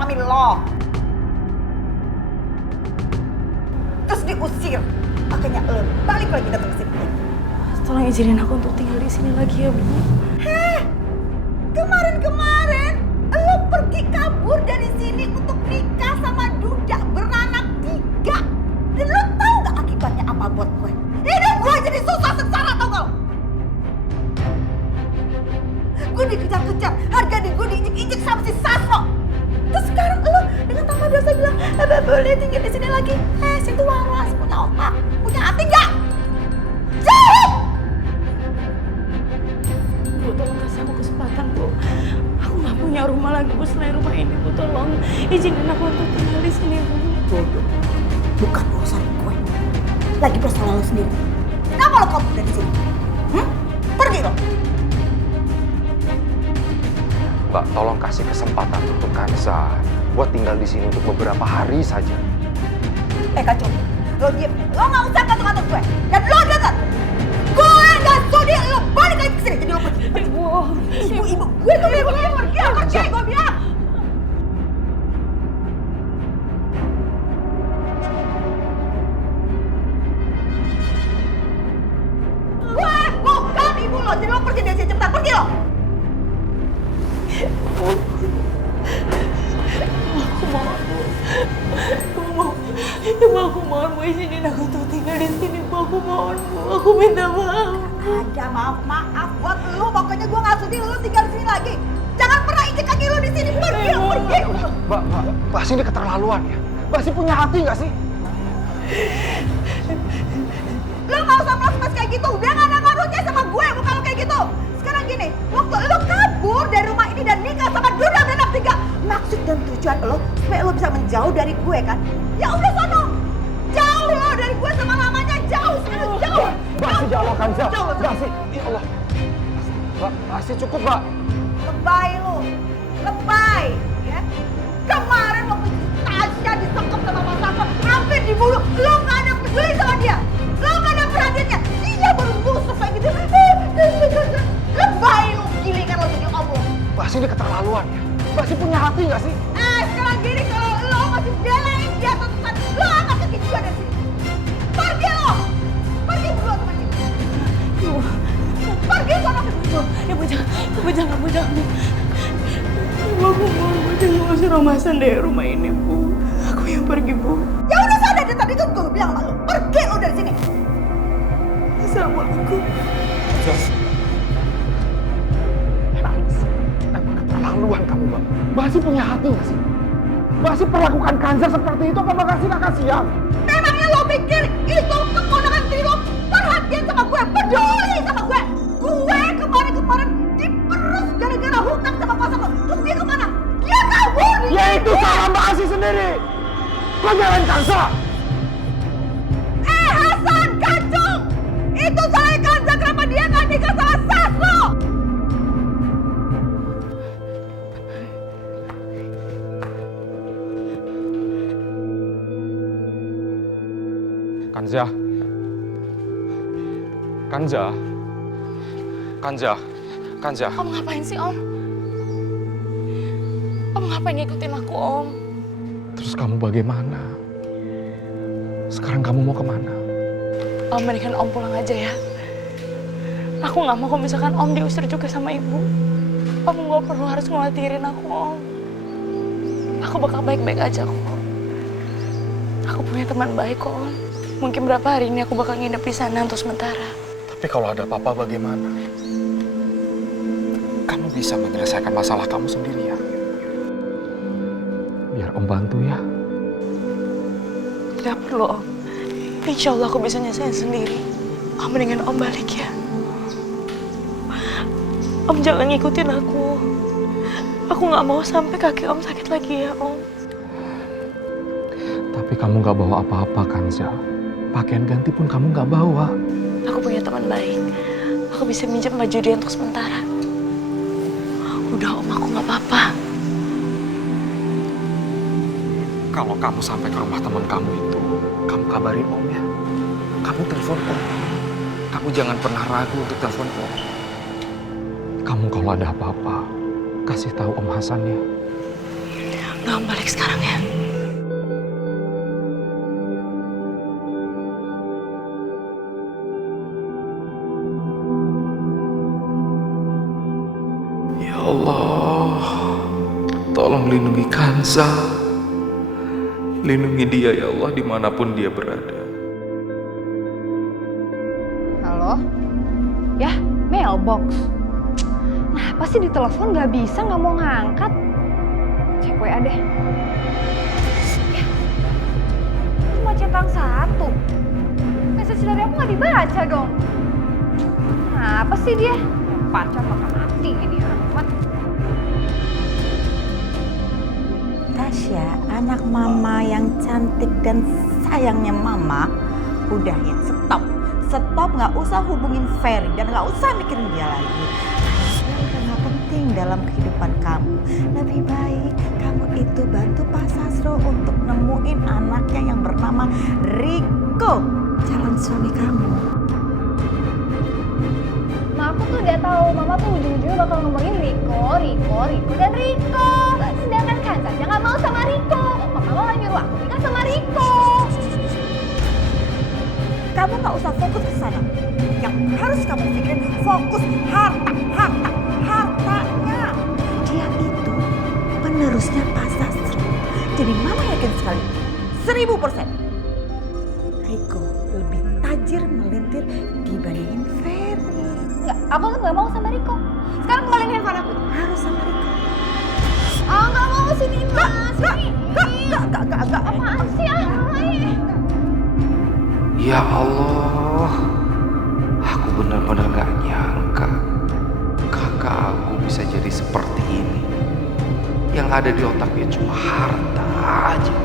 suami lo. Terus diusir. Makanya lo balik lagi datang ke sini. Tolong izinin aku untuk tinggal di sini lagi ya, Bu. Heh, kemarin lo pergi kabur dari sini untuk nikah sama duda beranak 3. Dan lo tahu gak akibatnya apa buat gue? Hidup gue jadi susah sengsara, tau gak lo? Gue dikejar-kejar, harga di gue diinjek-injek sama si Sasro. Terus sekarang lo dengan tambah dosa bilang, boleh tinggal di sini lagi. Situ waras, punya otak, punya hati gak? Jawab! Bu, tolong kasih aku kesempatan, Bu. Aku nggak punya rumah lagi, Bu, selain rumah ini, Bu. Tolong izinin aku untuk tinggal di sini, Bu. Bodoh. Bukan urusan gue. Lagi persoalan lo sendiri. Kenapa lo kabur dari sini? Pergi lo. Mbak, tolong kasih kesempatan untuk Kanza buat tinggal di sini untuk beberapa hari saja. Kacau. Lo diem. Lo nggak usah ngatur-ngatur gue. Dan lo denger. Gue nggak sudi lo balik lagi ke sini. Jadi lo pergi. Ibu. Gue tuh pergi. Pergi, gue bilang. Gue bukan ibu lo. Jadi lo pergi dari sini cepetan. Pergi lo. Aku mohon, Bu, izinin aku untuk tinggal di sini, Bu. Aku mohon, Bu. Aku minta maaf. Ada maaf buat lo. Pokoknya gue nggak sudi lo tinggal di sini lagi. Jangan pernah injek kaki lo di sini. Pergi lo, pergi. Mbak, sini keterlaluan ya. Mbak sih punya hati nggak sih? Lo nggak usah melas-melas kayak gitu. Udah nggak ada ngaruhnya sama gue. Bukan lo kayak gitu. Sekarang gini, waktu lo kabur dari rumah ini dan nikah sama duda beranak 3, maksud dan tujuan lo supaya lo bisa menjauh dari gue kan? Ya udah sono. Jauh lo dari gue sama mamanya. Jauh, sekarang jauh. Mbak sih jauh Kanza. Jauh. Mbak sih, ya Allah. Mbak sih cukup, Mbak. Lebay lo. Lebay. Ya. Kemarin waktu Tasya disekep sama Mas Sasro, hampir dibunuh. Lo nggak ada peduli sama dia. Lo nggak ada perhatiannya. Dia baru busuk kayak gitu. Lebay lo. Gilingan lo jadi om lo. Mbak sih ini keterlaluan ya. Mbak sih punya hati nggak sih? Sekarang gini, kalau lo masih belain dia terusan, lo angkat kaki gue dari sini. Pergi lo. Pergi berdua sama dia. Ibu. Pergi sana. Ibu jangan, Bu. Ibu, aku mohon, Bu. Jangan usir Om Hasan dari rumah ini, Bu. Aku yang pergi, Bu. Ya udah sadar deh, tadi kan gue bilang sama lo. Pergi lo dari sini. Assalamualaikum. Emang keterlaluan kamu, Mbak. Mbak sih punya hati nggak sih? Mbak sih perlakukan Kanza seperti itu, apa Mbak sih nggak kasihan? Memangnya lo pikir itu keponakan diri lo perhatian sama gue, peduli sama gue? Gue kemarin diperus gara-gara hutang sama kuasa lo. Terus dia kemana? Dia kabur. Ya itu salah Mbak Asih sendiri. Kok nyalain Kanza? Hasan, kacung! Itu salah Kanza, kenapa dia nggak nikah sama Sasro? Kanza. Om ngapain sih, Om? Om ngapain ngikutin aku, Om? Terus kamu bagaimana? Sekarang kamu mau kemana? Om, mendingan Om pulang aja ya. Aku nggak mau kalau misalkan Om diusir juga sama Ibu. Om nggak perlu harus khawatirin aku, Om. Aku bakal baik-baik aja kok. Aku punya teman baik kok, Om. Mungkin berapa hari ini aku bakal nginep di sana untuk sementara. Tapi kalau ada apa-apa bagaimana? Kamu bisa menyelesaikan masalah kamu sendiri ya. Biar Om bantu ya. Tidak perlu, Om. Insya Allah aku bisa nyelesain sendiri. Om, mendingan Om balik ya. Om jangan ngikutin aku. Aku nggak mau sampai kaki Om sakit lagi ya, Om. Tapi kamu nggak bawa apa-apa kan, Za? Pakaian ganti pun kamu nggak bawa. Aku punya teman baik. Aku bisa minjem baju dia untuk sementara. Udah, Om, aku nggak apa-apa. Kalau kamu sampai ke rumah teman kamu itu, kamu kabarin Om ya. Kamu telepon Om. Kamu jangan pernah ragu untuk telepon Om. Kamu kalau ada apa-apa, kasih tahu Om Hasan ya. Udah Om balik sekarang ya. Ya Allah, tolong lindungi Kanza. Lindungi dia ya Allah dimanapun dia berada. Halo? Ya, mailbox. Nah, apa sih ditelepon nggak bisa, nggak mau ngangkat? Cek WA deh. Ya, cuma centang satu. Message dari aku nggak dibaca dong. Nah, apa sih dia? Pacar makan hati ini amat. Tasya, anak mama yang cantik dan sayangnya mama, udah ya, stop. Stop, nggak usah hubungin Ferry dan nggak usah mikirin dia lagi. Dia udah nggak penting dalam kehidupan kamu. Lebih baik kamu itu bantu Pak Sasro untuk nemuin anaknya yang bernama Riko, calon suami kamu. Ma, aku tuh udah tahu mama tuh ujung-ujungnya bakal ngomongin Riko dan Riko. Sedangkan Kanza nggak mau sama Riko. Mama malah nyuruh aku nikah sama Riko. Kamu nggak usah fokus ke sana. Yang harus kamu pikirin fokus hartanya. Dia itu penerusnya Pak Sastro. Jadi mama yakin sekali, 1000%. Riko lebih tajir melintir dibandingin Ferry. Nggak, aku tuh nggak mau sama Riko. Sekarang kembaliin handphone aku. Harus sama Riko. Ah, nggak mau sini mas. Enggak. Apaan sih Ya Allah, aku benar-benar gak nyangka kakak aku bisa jadi seperti ini. Yang ada di otaknya cuma harta aja.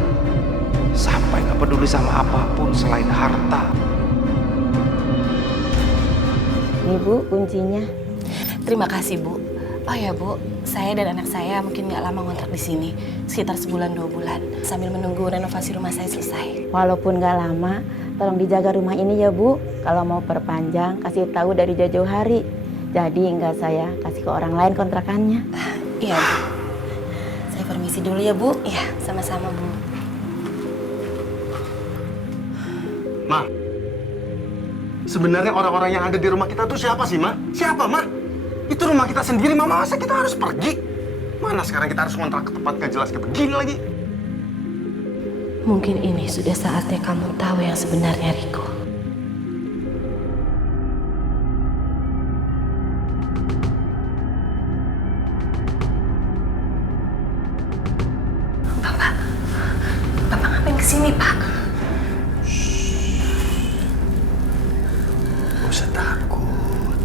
Sampai gak peduli sama apapun selain harta. Nih Bu, kuncinya. Terima kasih Bu. Oh ya Bu, saya dan anak saya mungkin nggak lama ngontrak di sini, sekitar sebulan 2 bulan, sambil menunggu renovasi rumah saya selesai. Walaupun gak lama, tolong dijaga rumah ini ya Bu. Kalau mau perpanjang, kasih tahu dari jauh-jauh hari. Jadi nggak saya kasih ke orang lain kontrakannya. Iya Bu. Saya permisi dulu ya Bu. Iya, sama-sama Bu. Ma, sebenarnya orang-orang yang ada di rumah kita tuh siapa sih, Ma? Siapa, Ma? Itu rumah kita sendiri, Mama. Masa kita harus pergi? Mana sekarang kita harus kontrak ke tempat gak jelas kayak begini lagi? Mungkin ini sudah saatnya kamu tahu yang sebenarnya, Riko. Bapak ngapain kesini, Pak? Gak usah takut.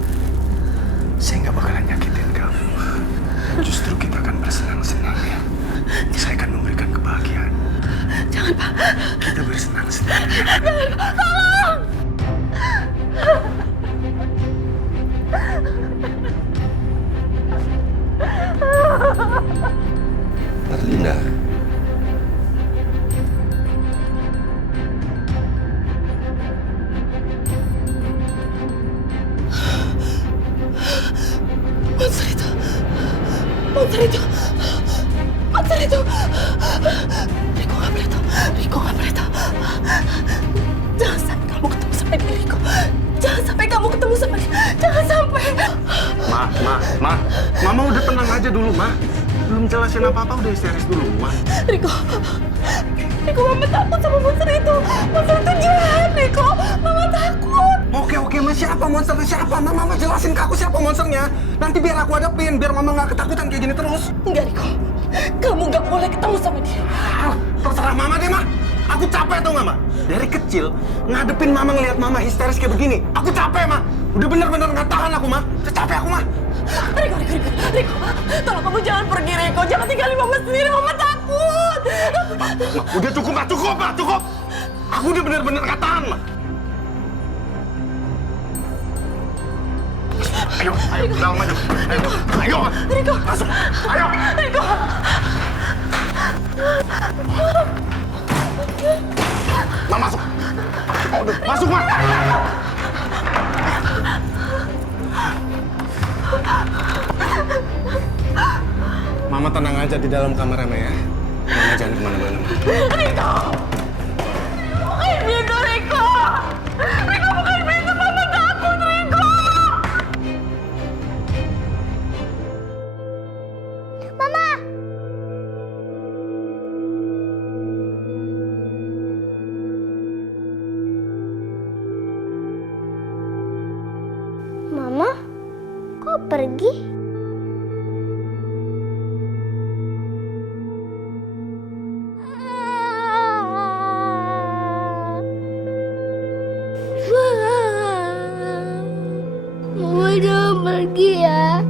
Saya nggak bakalan nyakitin kamu. Justru kita akan bersenang-senang ya. Saya akan memberikan kebahagiaan. Jangan, Pak. Kita bersenang-senang ya. Terlinda. Monster itu. Riko nggak boleh tahu. Jangan sampai kamu ketemu sama dia, Riko. Jangan sampai kamu ketemu sama dia. Jangan sampai. Ma, Mama udah tenang aja dulu, Ma. Belum jelasin apa-apa udah histeris dulu, Ma. Riko, Mama takut sama monster itu. Monster itu jahat, Riko. Mama takut. Oke, Ma. Siapa monsternya? Siapa? Mama jelasin ke aku siapa monsternya. Nanti biar aku hadapin, biar Mama nggak ketakutan kayak gini terus. Enggak, Riko. Kamu nggak boleh ketemu sama dia. Terserah Mama deh, Ma. Aku capek tau nggak, Ma? Dari kecil, ngadepin Mama ngelihat Mama histeris kayak begini. Aku capek, Ma. Udah bener-bener nggak tahan aku, Ma. Udah capek aku, Ma. Riko. Tolong kamu jangan pergi, Riko. Jangan tinggalin Mama sendiri. Mama takut. Ma, udah cukup, Ma. Cukup. Aku udah bener-bener nggak tahan, Ma. Ayo, dalam aja. Ayo, Riko. masuk. Ayo. Riko. Ma, masuk. Udah, masuk, Ma. Mama tenang aja di dalam kamar, Ma ya. Mama jangan kemana-mana, Ma. Riko! Bukain pintu, Riko! Riko, bukain pintu, Mama takut, Riko! Mama! Mama, kok pergi? Mama jangan pergi ya.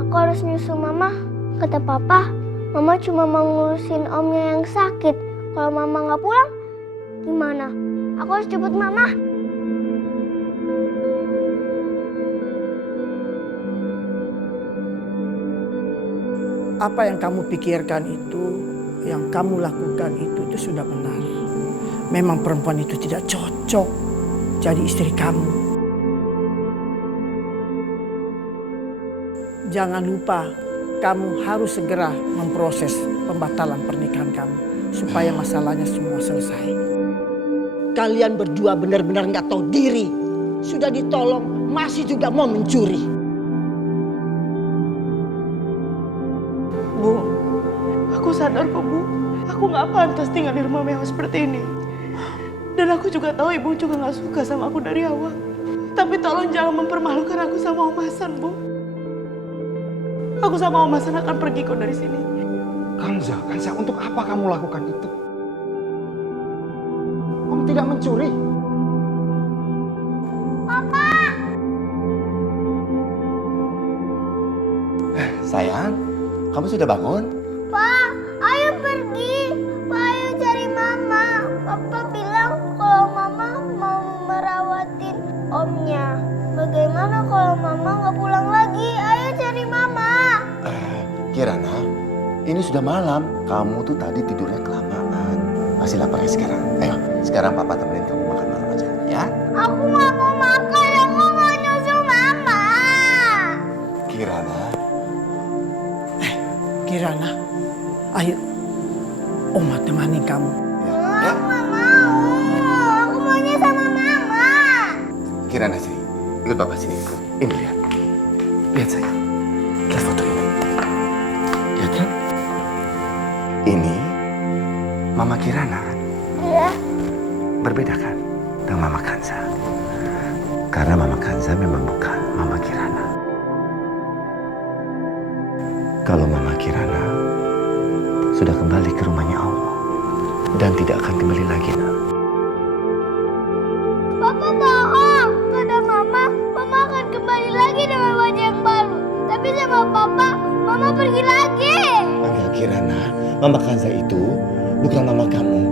Aku harus nyusul Mama. Kata Papa, Mama cuma mau ngurusin omnya yang sakit. Kalau Mama nggak pulang, gimana? Aku harus jemput Mama. Apa yang kamu pikirkan itu, yang kamu lakukan itu sudah benar. Memang perempuan itu tidak cocok jadi istri kamu. Jangan lupa, kamu harus segera memproses pembatalan pernikahan kamu supaya masalahnya semua selesai. Kalian berdua benar-benar nggak tahu diri. Sudah ditolong, masih juga mau mencuri. Bu, aku sadar kok, Bu. Aku nggak pantas tinggal di rumah mewah seperti ini. Dan aku juga tahu Ibu juga nggak suka sama aku dari awal. Tapi tolong jangan mempermalukan aku sama Om Hasan, Bu. Aku sama Om Hasan akan pergi kok dari sini. Kanza, untuk apa kamu lakukan itu? Kamu tidak mencuri. Sayang, kamu sudah bangun? Pak, ayo pergi. Pak, ayo cari Mama. Papa bilang kalau Mama mau merawatin omnya. Bagaimana kalau Mama nggak pulang lagi? Ayo cari Mama. Kirana, ini sudah malam. Kamu tuh tadi tidurnya kelamaan. Masih lapar ya sekarang? Ayo, sekarang Papa temenin kamu makan malam aja, ya? Aku nggak mau makan. Aku mau nyusul Mama. Kirana. Kirana, ayo, Oma temani kamu. Ya. Aku nggak mau. Aku maunya sama Mama. Kirana sini, ikut Papa sini. Ini lihat. Lihat sayang. Lihat foto ini. Lihat kan? Ini Mama Kirana kan? Iya. Berbeda kan dengan Mama Kanza. Karena Mama Kanza memang bukan Mama Kirana. Kalau Mama Kirana sudah kembali ke rumahnya Allah dan tidak akan kembali lagi, nak. Papa bohong. Kata Mama, Mama akan kembali lagi dengan wajah yang baru. Tapi sama Papa, Mama pergi lagi. Enggak, Kirana. Mama Kanza itu bukan mama kamu.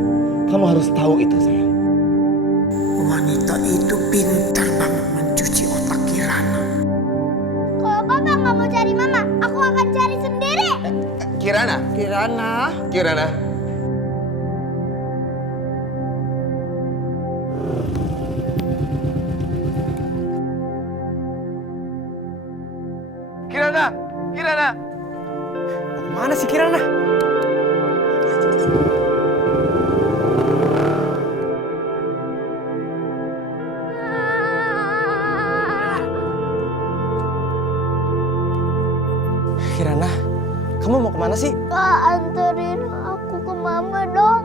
Kamu harus tahu itu, sayang. Wanita itu pintar banget mencuci otak Kirana. Kalau Papa nggak mau cari Mama, aku akan cari sendiri. Kirana. Kirana, Kirana. Kirana! Kirana! Mana sih Kirana? Kirana, kamu mau kemana sih? Kak, anterin aku ke Mama dong.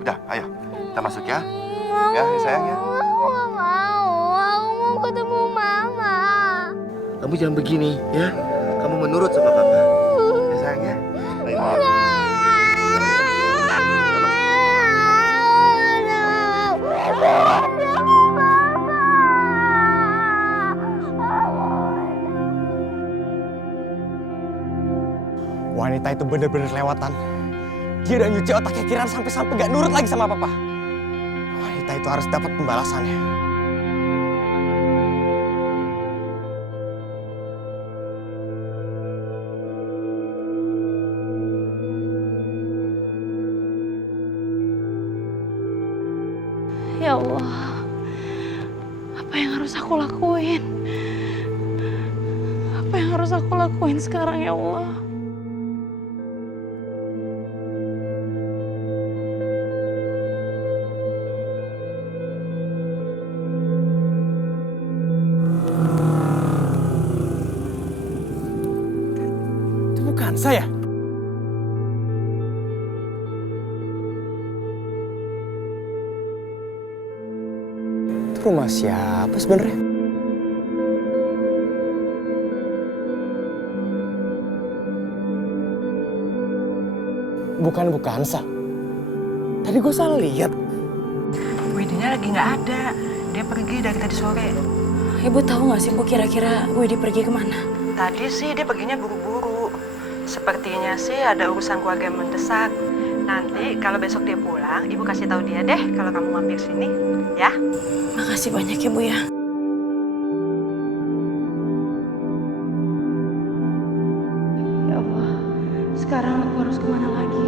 Udah, ayo. Kita masuk ya. Ya, sayang ya. Aku nggak mau. Aku mau ketemu Mama. Kamu jangan begini, ya. Kamu menurut sama Papa. Ya, sayang ya. Ayo. Wanita itu bener-bener kelewatan. Dia udah nyuci otaknya Kirana sampai gak nurut lagi sama Papa. Wanita itu harus dapat pembalasannya. Ya Allah, apa yang harus aku lakuin? harus aku lakuin sekarang ya Allah? Itu bukan saya. Itu rumah siapa sebenarnya? Bukan Bukansa. Tadi gue salah lihat. Widinya lagi nggak ada. Dia pergi dari tadi sore. Ibu tahu nggak sih Bu kira-kira Widi pergi kemana? Tadi sih dia perginya buru-buru. Sepertinya sih ada urusan keluarga yang mendesak. Nanti kalau besok dia pulang, Ibu kasih tahu dia deh kalau kamu mampir sini, ya. Makasih banyak ya Bu ya. Ya Allah, sekarang aku harus kemana lagi?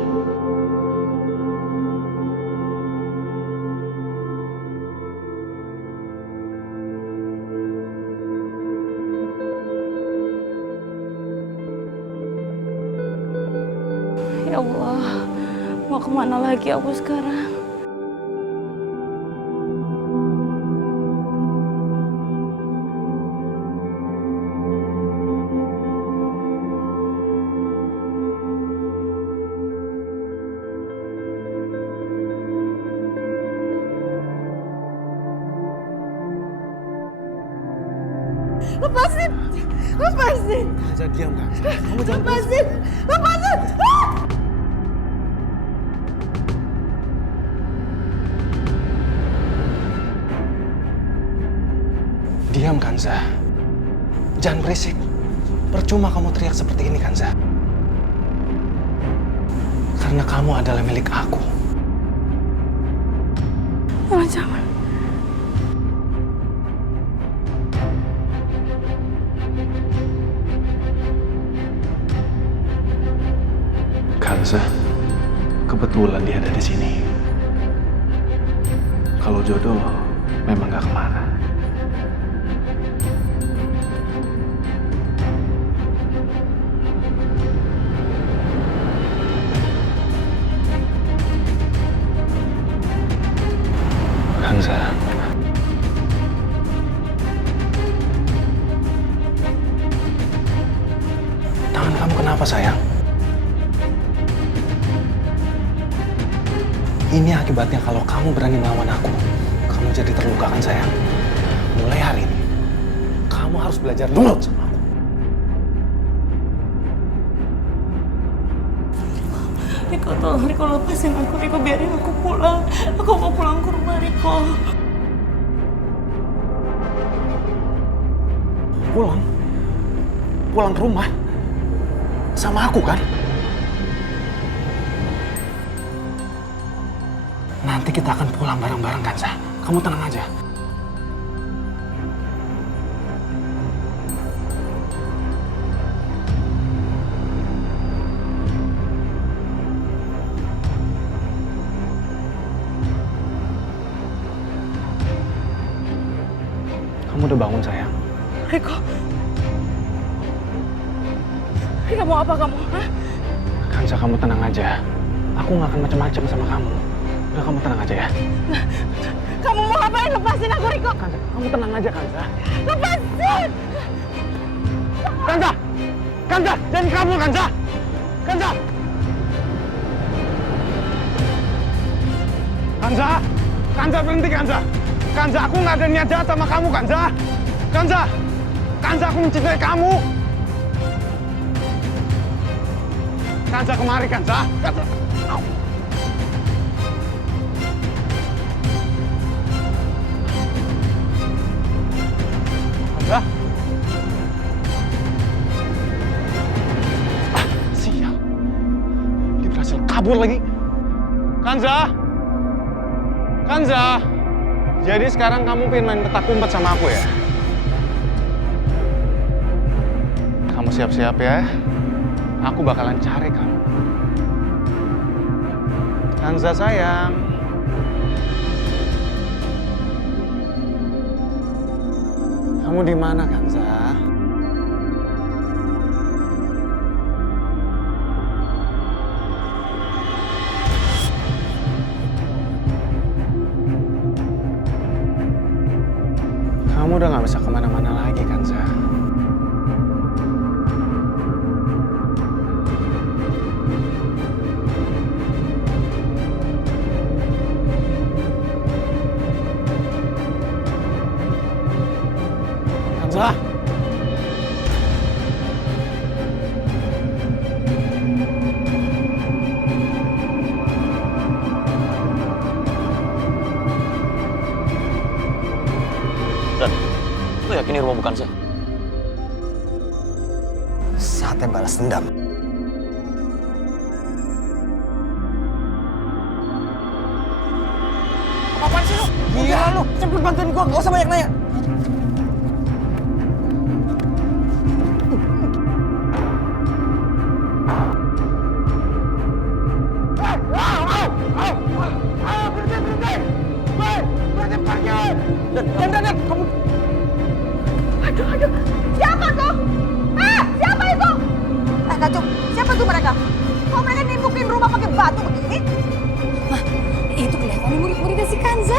Ya Allah, mau kemana lagi aku sekarang? Lepasin! Lepasin! Kanza, diam Kanza. Kamu jangan Lepasin! Lepasin! Ah! Diam, Kanza. Jangan berisik. Percuma kamu teriak seperti ini, Kanza. Karena kamu adalah milik aku. Jangan. Kanza, kebetulan dia ada di sini. Kalau jodoh, memang gak kemana. Kanza. Tangan kamu kenapa, sayang? Ini akibatnya kalau kamu berani melawan aku. Kamu jadi terluka kan, sayang? Mulai hari ini, kamu harus belajar nurut sama aku. Riko, tolong Riko lepasin aku. Riko, biarin aku pulang. Aku mau pulang ke rumah, Riko. Pulang? Pulang ke rumah? Sama aku kan? Nanti kita akan pulang bareng-bareng, Kanza. Kamu tenang aja. Kamu udah bangun, sayang? Riko. Riko, mau apa kamu? Hah? Kanza, kamu tenang aja. Aku nggak akan macam-macam sama kamu. Udah, kamu tenang aja ya. Kamu mau ngapain? Lepasin aku, Riko. Kanza, kamu tenang aja, Kanza. Lepasin! Kanza! Kanza! Jangan kabur, Kanza! Kanza! Kanza! Kanza, berhenti, Kanza! Kanza, aku nggak ada niat jahat sama kamu, Kanza! Kanza! Kanza, aku mencintai kamu! Kanza, kemari, Kanza! Kanza! Au. Kanza! Ah, sial. Dia berhasil kabur lagi. Kanza! Kanza! Jadi sekarang kamu pengen main petak umpet sama aku ya? Kamu siap-siap ya. Aku bakalan cari kamu. Kanza sayang. Kamu di mana, Kanza? kamu udah gak bisa kemana-mana lagi kan, Za? Kanza! Lo yakin ini rumah bukan, Za? Saatnya balas dendam. Apaan sih lo? Gila lo, cepet bantuin gua, gak usah banyak nanya. Dan, kamu... Aduh, siapa tuh? Siapa itu? Kacung, siapa tuh mereka? Kok mereka nimbukin rumah pakai batu begini? Mah, itu kelihatannya murid-muridnya si Kanza.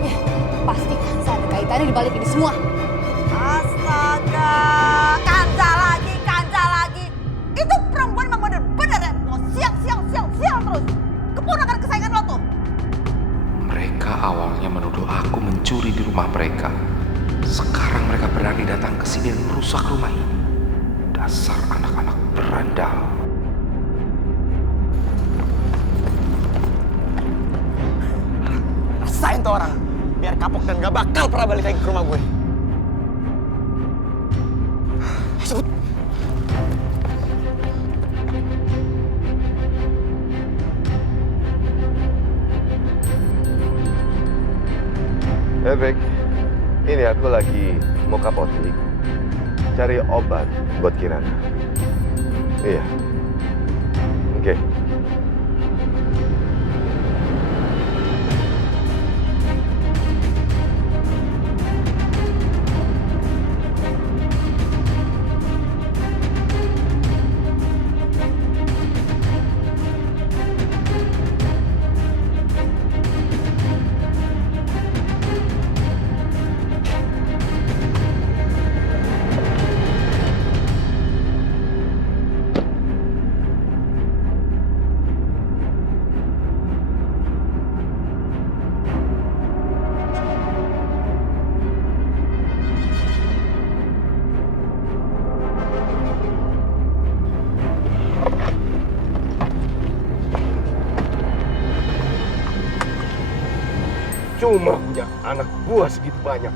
Ya, pasti Kanza ada kaitannya di balik ini semua. Astaga, Kanza lagi. Itu perempuan memang bener-bener ya. Mau siang terus. Keponakan kesayangan lo tuh. Mereka awalnya menuduh aku mencuri di rumah mereka. Sekarang mereka berani datang ke sini dan merusak rumah ini. Dasar anak-anak berandal. Rasain tuh orang, biar kapok dan gak bakal pernah balik lagi ke rumah gue. Sebut. Bek, ini aku lagi mau ke apotek cari obat buat Kirana. Iya. Oke. Cuma punya anak buah segitu banyak.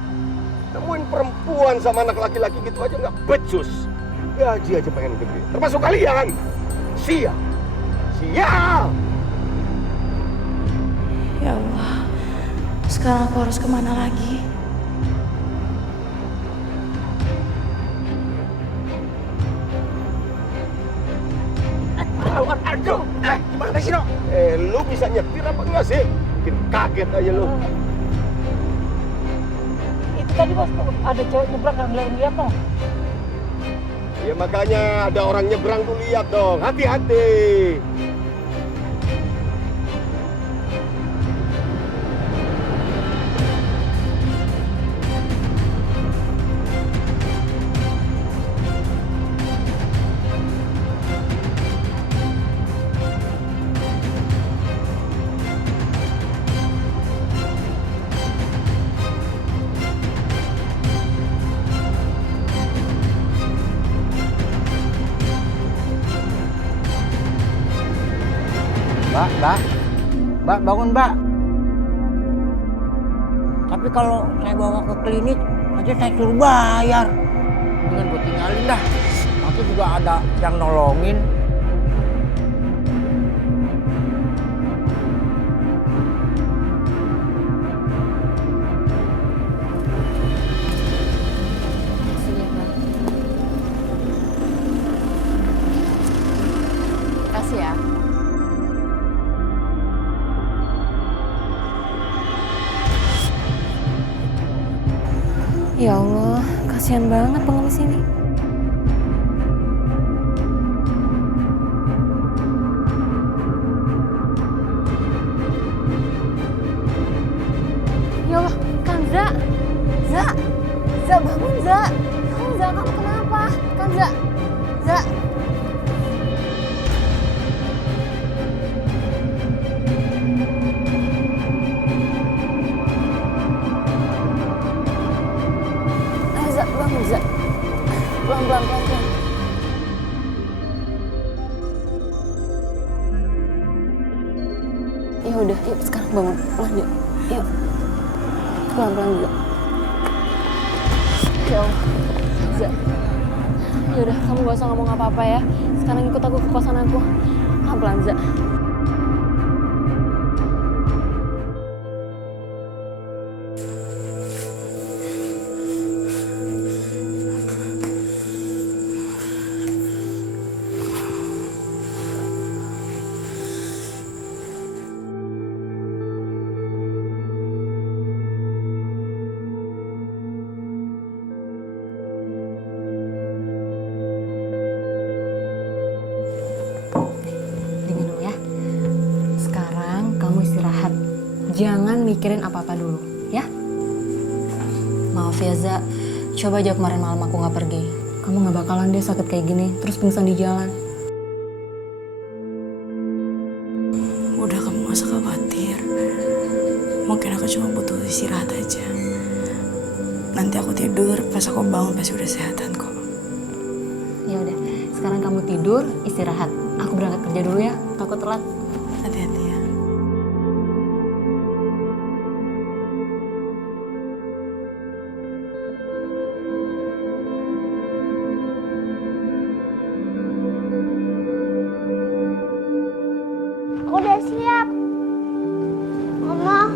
Nemuin perempuan sama anak laki-laki gitu aja nggak becus. Gaji aja pengen gede. Termasuk kalian. Sial. Ya Allah, sekarang aku harus kemana lagi? Aduh. Gimana sih, No? Lu bisa nyetir apa enggak sih? Bikin kaget aja lu. Itu tadi bos, ada cewek nyebrang nggak lihat toh? Ya makanya ada orang nyebrang tuh lihat dong. Hati-hati. Mbak, bangun Mbak. Tapi kalau saya bawa ke klinik, aja saya suruh bayar. Dengan gue tinggalin dah. Nanti juga ada yang nolongin. Makasih ya. Ya Allah, kasihan banget pengemis ini. Ya Allah, Kanza. Za, bangun Za. Za, kamu kenapa? Kan Za. Za. Za, bangun Za. Pelan-pelan. Ya udah, yuk sekarang bangun. Pelan yuk. Yuk. Pelan-pelan juga. Ya Allah, Za. Yaudah, kamu gak usah ngomong apa-apa ya. Sekarang ikut aku ke kosan aku. Pelan-pelan, Za. Jangan mikirin apa-apa dulu, ya? Maaf ya, Za. Coba aja kemarin malam aku nggak pergi. Kamu nggak bakalan deh sakit kayak gini, terus pingsan di jalan. Udah, kamu gak usah khawatir. Mungkin aku cuma butuh istirahat aja. Nanti aku tidur, pas aku bangun pasti udah sehatan kok. Ya udah, sekarang kamu tidur, istirahat. Aku berangkat kerja dulu ya, takut telat. Hati-hati ya. Aku udah siap. Mama,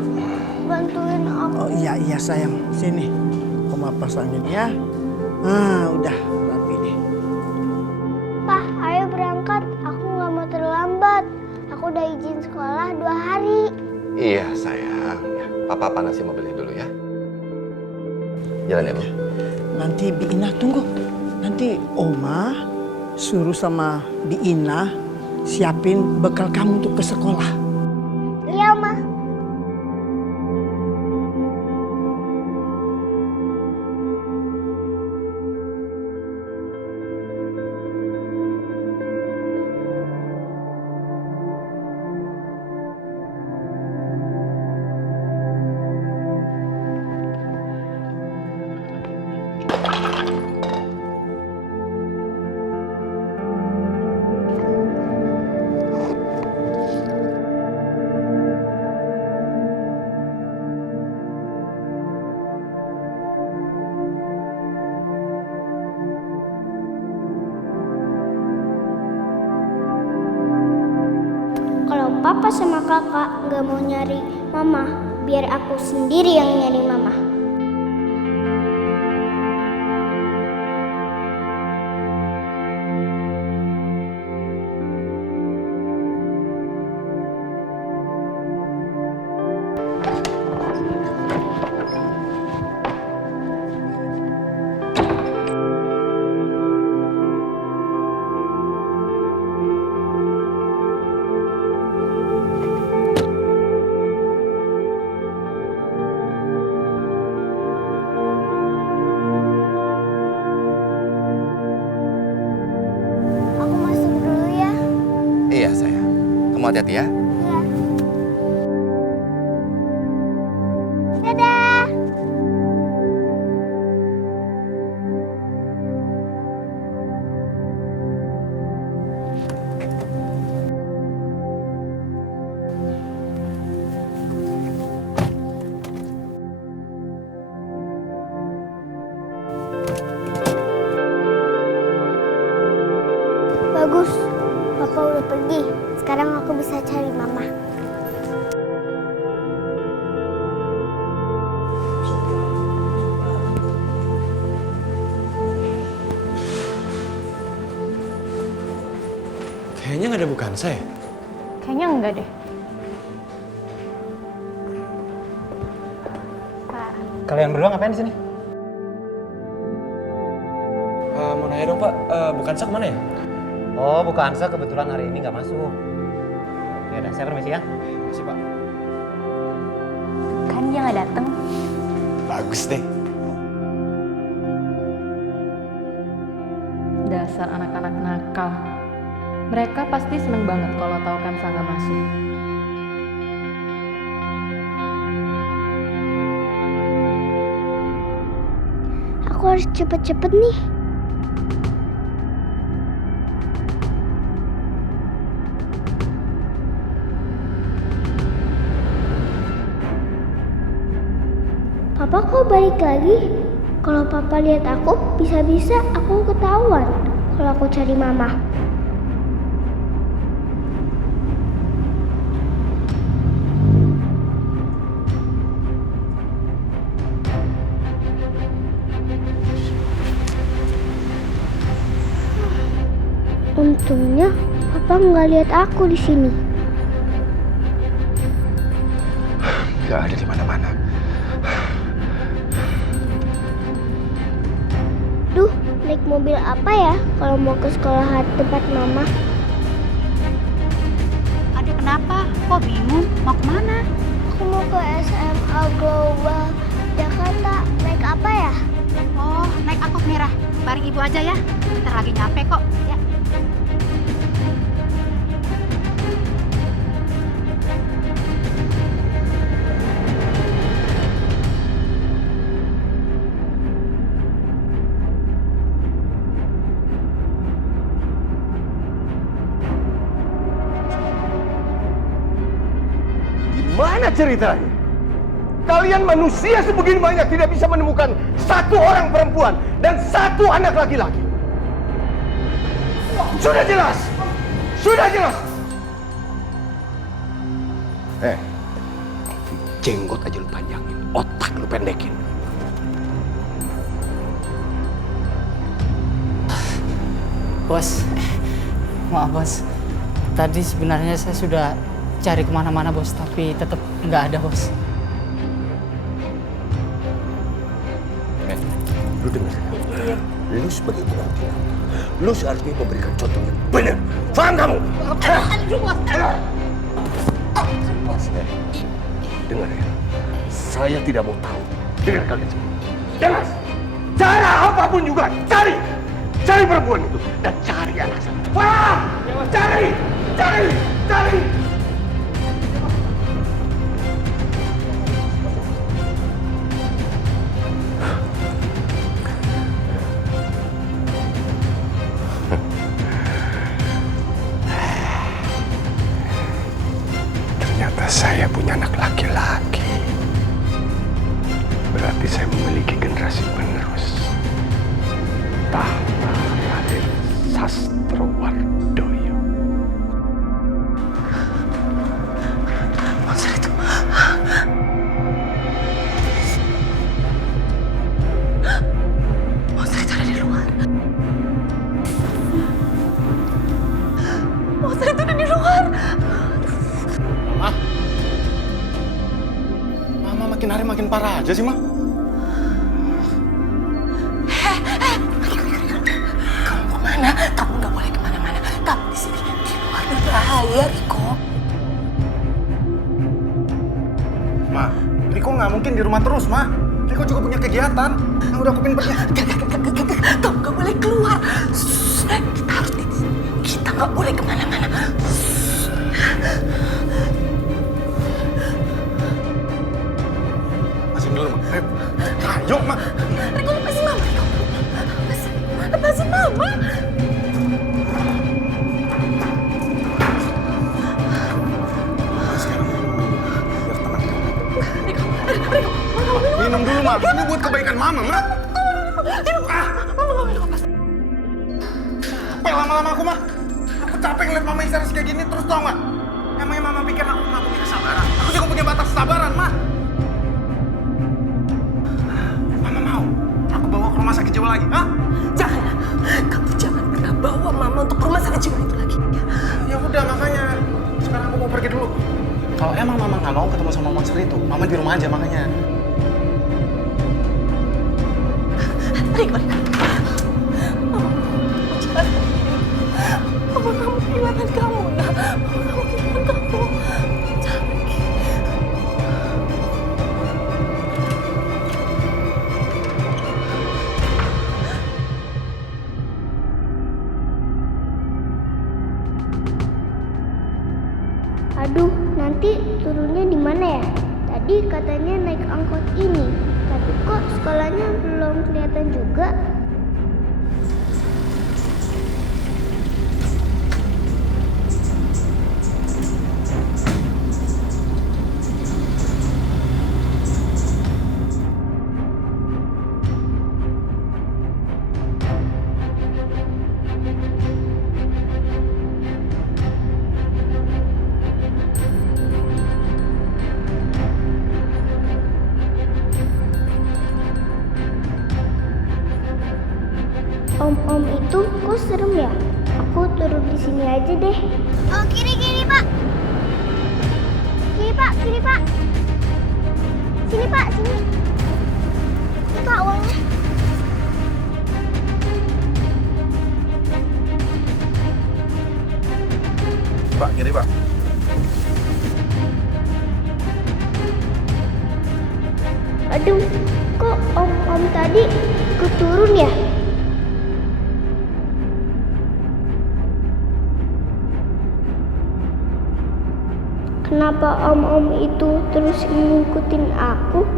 bantuin aku. Oh iya sayang, sini. Oma pasangin ya. Nah, udah rapi nih. Pak, ayo berangkat. Aku nggak mau terlambat. Aku udah izin sekolah 2 hari. Iya sayang. Ya, Papa panasin mobilnya dulu ya. Jalan ya, Bu. Nanti Bi Ina tunggu. Nanti Oma suruh sama Bi Ina siapin bekal kamu untuk ke sekolah. Iya, Ma. Kalau papa sama kakak nggak mau nyari mama, biar aku sendiri yang nyari mama. Aku masuk dulu ya. Iya sayang. Kamu hati-hati ya. Iya. Dadah. Bagus, papa udah pergi. Sekarang aku bisa cari mama. Kayaknya nggak ada Bukansa ya? Kayaknya enggak deh. Kalian berdua ngapain di sini? Mau nanya dong Pak, Bukansa kemana ya? Oh, Bukansa kebetulan hari ini nggak masuk. Ya udah, saya permisi ya. Makasih Pak. Kan dia nggak datang. Bagus deh. Dasar anak-anak nakal. Mereka pasti seneng banget kalau tahu Kansa nggak masuk. Aku harus cepet-cepet nih. Papa kok balik lagi? Kalau papa lihat aku, bisa-bisa aku ketahuan kalau aku cari mama. Untungnya papa nggak lihat aku di sini. Nggak ada di mana-mana. Duh, naik mobil apa ya kalau mau ke sekolah tempat mama? Ada kenapa? Kok bingung? Mau kemana? Aku mau ke SMA Global Jakarta. Naik apa ya? Oh, naik angkot merah. Bareng ibu aja ya. Ntar lagi nyampe kok. Ya. Mana ceritanya? Kalian manusia sebegini banyak tidak bisa menemukan satu orang perempuan dan satu anak laki-laki. Sudah jelas! Sudah jelas! Jenggot aja lu panjangin, otak lu pendekin. Bos, maaf bos. Tadi sebenarnya saya sudah cari kemana-mana bos, tapi tetap nggak ada bos. Lu dengar ya? Lu sebagai orang tua, lu seharusnya memberikan contoh yang benar. Paham kamu? Bos, dengar ya. Saya tidak mau tahu. Dengar kalian semua. Jelas. Cara apapun juga cari. Cari perempuan itu dan cari anak saya. Paham? Cari. Cari. Cari. Ternyata saya punya anak laki-laki. Berarti saya memiliki generasi penerus. Tahta Raden Sastrowardoyo. Monster itu. Monster itu ada di luar. Monster itu ada di luar. Mama makin hari makin parah aja sih, Ma. Kamu kemana? Kamu nggak boleh kemana-mana. Kamu di sini di luar berbahaya, Riko. Ma, Riko nggak mungkin di rumah terus, Ma. Riko juga punya kegiatan. Yang udah kupin pergi. Kamu nggak boleh keluar. Kita harus di sini. Kita nggak boleh kemana-mana. Dulu, Ma. Ayo, Ma. Riko, lepasin Mama. Riko, lepasin Mama. Minum dulu, Ma. Ini buat kebaikan Mama, Ma. Capek lama-lama aku, Ma. Aku capek ngeliat Mama histeris kayak gini terus, tau nggak? Emangnya Mama pikir aku nggak punya kesabaran? Aku juga punya batas kesabaran, Ma. Bawa ke rumah sakit jiwa lagi, hah? Jangan, kamu jangan pernah bawa Mama untuk ke rumah sakit jiwa itu lagi. Ya udah, makanya sekarang aku mau pergi dulu. Kalau emang Mama nggak mau ketemu sama monster itu, Mama di rumah aja makanya. Riko, Mama kamu kehilangan kamu, nak. Mama kamu kehilangan kamu. Jangan pergi. turunnya di mana ya? Tadi katanya naik angkot ini, tapi kok sekolahnya belum kelihatan juga. Om-om itu kok serem ya? Aku turun di sini aja deh. Oh, kiri Pak. Kiri Pak. Sini Pak, sini. Ini Pak uangnya. Pak, kiri Pak. Aduh, kok om-om tadi ikut turun ya? Kenapa om-om itu terus ngikutin aku?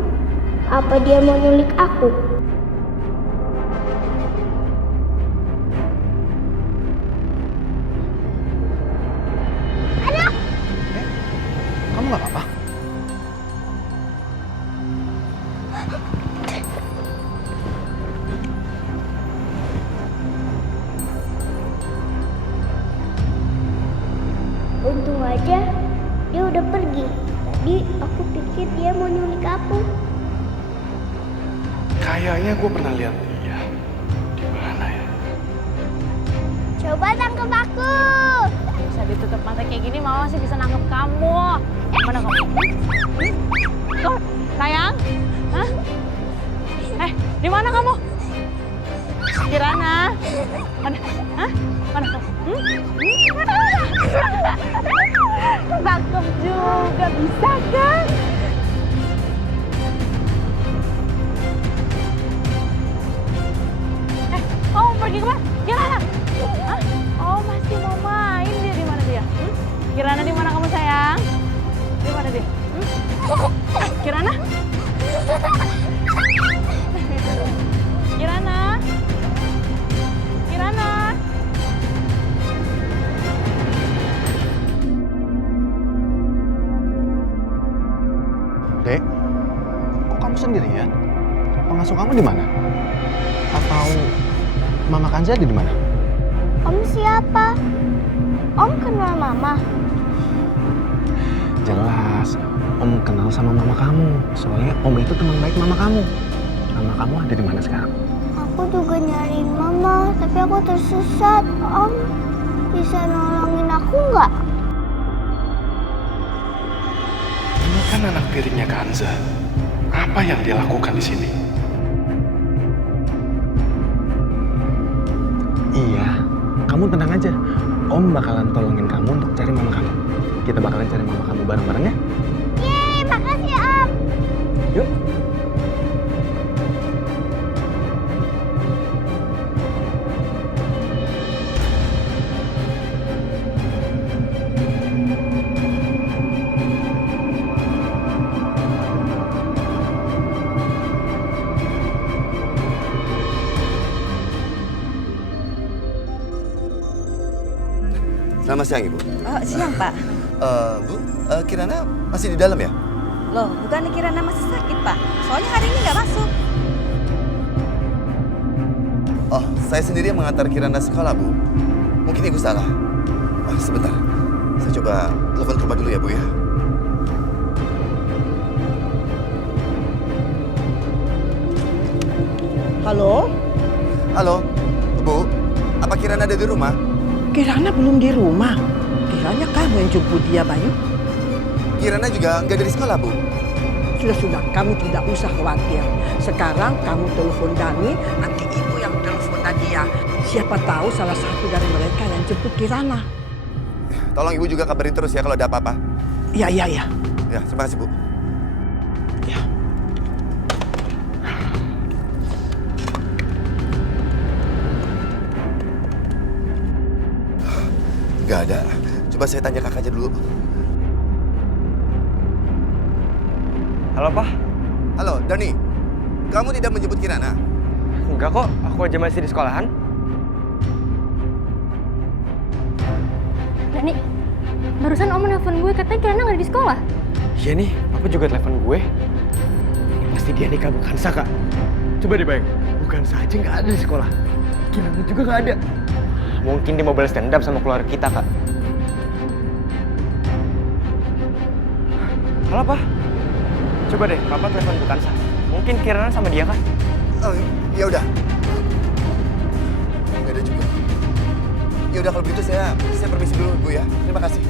Apa dia mau nyulik aku? Aduh! Kamu nggak apa-apa? Untung aja dia udah pergi. Tadi aku pikir dia mau nyulik aku. Kayaknya gue pernah lihat dia. Di mana ya? Coba tangkap aku. Bisa ditutup mata kayak gini, mama masih bisa nangkep kamu. Mana kamu? Tuh, sayang? Hah? Di mana kamu? Kirana? Mana? Hah? Mana kamu? Tangkep juga, bisa kan? Kamu pergi kemana? Kirana? Hah? Oh, masih mau main dia. Di mana dia? Kirana, di mana kamu sayang? Di mana dia? Kirana? Kirana? Kirana? Dek, kok kamu sendirian? Pengasuh kamu di mana? Atau Mama Kanza di mana? Om siapa? Om kenal Mama? Jelas, Om kenal sama Mama kamu. Soalnya Om itu teman baik Mama kamu. Mama kamu ada di mana sekarang? Aku juga nyariin Mama, tapi aku tersesat. Om bisa nolongin aku nggak? Ini kan anak tirinya Kanza. Apa yang dia lakukan di sini? Iya, kamu tenang aja. Om bakalan tolongin kamu untuk cari mama kamu. Kita bakalan cari mama kamu bareng-bareng ya. Yeay, makasih Om. Yuk. Selamat siang, Ibu. Oh, siang, Pak. Bu, Kirana masih di dalam ya? Loh, bukannya Kirana masih sakit, Pak? Soalnya hari ini nggak masuk. Oh, saya sendiri yang mengantar Kirana sekolah, Bu. Mungkin Ibu salah. Sebentar, saya coba telepon ke rumah dulu ya, Bu ya. Halo? Halo, Bu. Apa Kirana ada di rumah? Kirana belum di rumah. Kiranya kamu yang jemput dia, Bayu. Kirana juga nggak dari sekolah, Bu. Sudah, kamu tidak usah khawatir. Sekarang kamu telepon Dani, nanti ibu yang telepon Nadia. Siapa tahu salah satu dari mereka yang jemput Kirana. Tolong Ibu juga kabarin terus ya kalau ada apa-apa. Iya. Ya, terima kasih, Bu. Gak ada. Coba saya tanya kakaknya dulu. Halo, Pak. Halo, Dani. Kamu tidak menjemput Kirana? Enggak kok, aku aja masih di sekolahan. Dani, barusan Om nelfon gue katanya Kirana nggak ada di sekolah. Iya nih, Papa juga telepon gue. Ini pasti dia nikah Bukansa, Kak. Coba dibayang, Bukansa aja nggak ada di sekolah. Kirana juga nggak ada. Mungkin dia mau balas dendam sama keluarga kita, Kak. Halo, Pak. Coba deh, Papa telepon Bukansa. Mungkin Kirana sama dia, Kak. Oh, ya udah. Nggak ada juga. Ya udah kalau begitu saya permisi dulu, Bu ya. Terima kasih.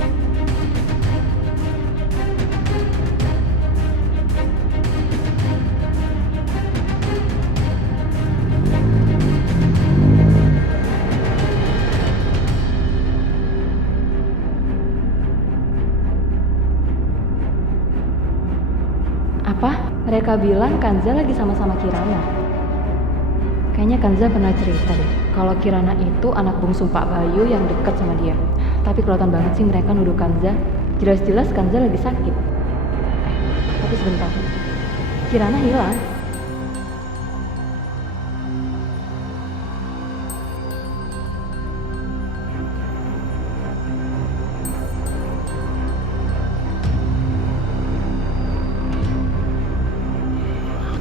Apa? Mereka bilang Kanza lagi sama-sama Kirana. Kayaknya Kanza pernah cerita deh, kalau Kirana itu anak bungsu Pak Bayu yang dekat sama dia. Tapi kelihatan banget sih mereka nuduh Kanza. Jelas-jelas Kanza lagi sakit. Tapi sebentar, Kirana hilang.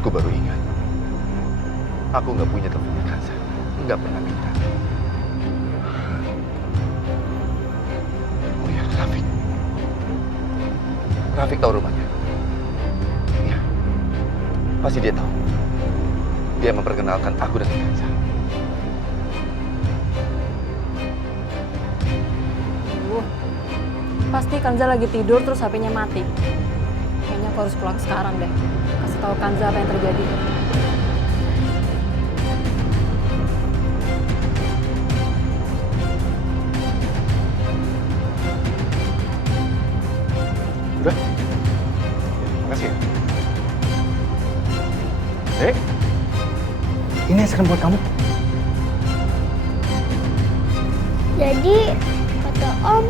Aku baru ingat. Aku nggak punya teleponnya Kanza. Nggak pernah minta. Oh ya, Rafiq. Rafiq tahu rumahnya. Iya. Pasti dia tahu. Dia memperkenalkan aku dengan Kanza. Pasti Kanza lagi tidur terus HP-nya mati. Kayaknya aku harus pulang sekarang deh. Kasih tahu Kanza apa yang terjadi. Udah? Makasih ya. Dek, ini asalkan buat kamu. Jadi, kata Om,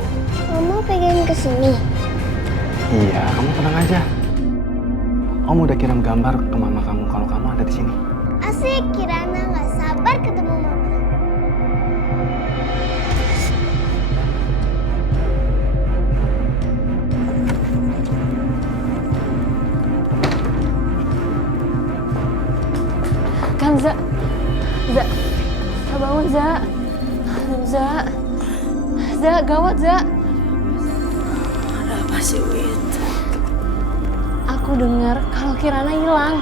Mama pengen kesini. Iya, kamu tenang aja. Om udah kirim gambar ke mama kamu kalau kamu ada di sini. Asik, Kirana nggak sabar ketemu Mama. Kanza, Za, bangun Za, Za, gawat Za. Ada apa sih, Wit? Aku dengar kalau Kirana hilang.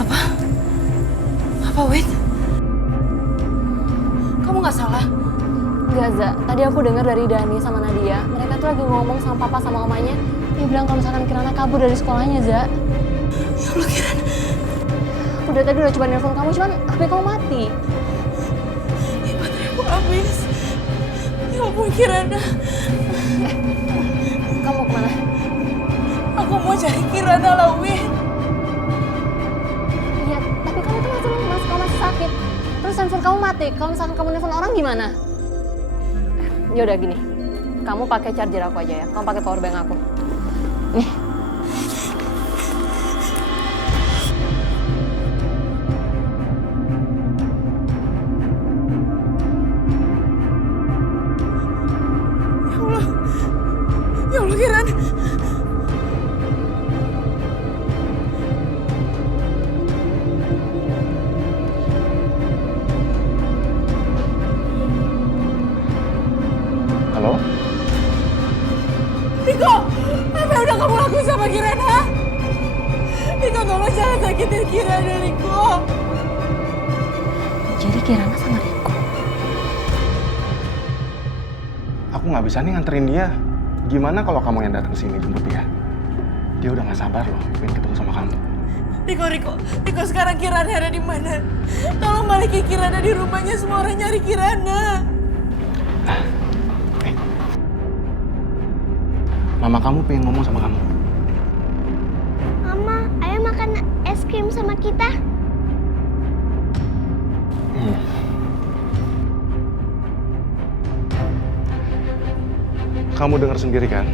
Apa, Wit? Kamu nggak salah? Enggak, Za. Tadi aku dengar dari Dani sama Nadia. Mereka tuh lagi ngomong sama papa sama omanya. Dia bilang kalau misalkan Kirana kabur dari sekolahnya, Za. Ya Allah, Kirana. Aku dari tadi udah coba nelfon kamu, cuman HP kamu mati. Ya, baterai aku habis. Ya ampun, Kirana. Kamu kemana? Aku mau cari Kirana lah, Wit. Iya, tapi kamu tuh masih lemas, kamu masih sakit. Terus handphone kamu mati. Kalau misalkan kamu nelfon orang gimana? Ya udah gini, kamu pakai charger aku aja ya. Kamu pakai power bank aku. Nih. Ya Allah, Kirana. Halo? Niko, apa yang udah kamu lakuin sama Kirana? Niko, tolong jangan sakitin Kirana, Niko. Jadi Kirana sama Riko. Aku nggak bisa nih nganterin dia. Gimana kalau kamu yang datang sini jemput dia? Dia udah nggak sabar loh, pengen ketemu sama kamu. Niko, sekarang Kirana ada di mana? Tolong balikin Kirana di rumahnya, semua orang nyari Kirana. Mama kamu pengen ngomong sama kamu. Mama, ayo makan es krim sama kita. Kamu dengar sendiri kan?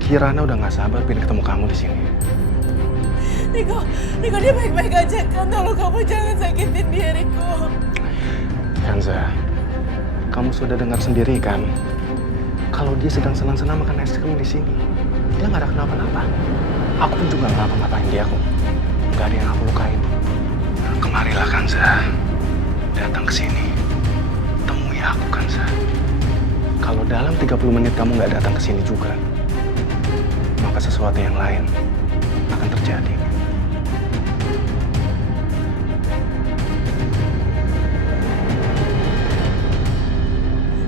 Kirana udah nggak sabar pengen ketemu kamu di sini. Riko dia baik-baik aja kan? Tolong kamu jangan sakitin dia, Riko. Kanza, kamu sudah dengar sendiri kan? Kalau dia sedang senang-senang makan es krim di sini, dia nggak ada kenapa-napa. Aku pun juga nggak ngapa-ngapain dia kok. Nggak ada yang aku lukain. Kemarilah Kanza, datang ke sini. Temui aku Kanza. Kalau dalam 30 menit kamu nggak datang ke sini juga, maka sesuatu yang lain akan terjadi.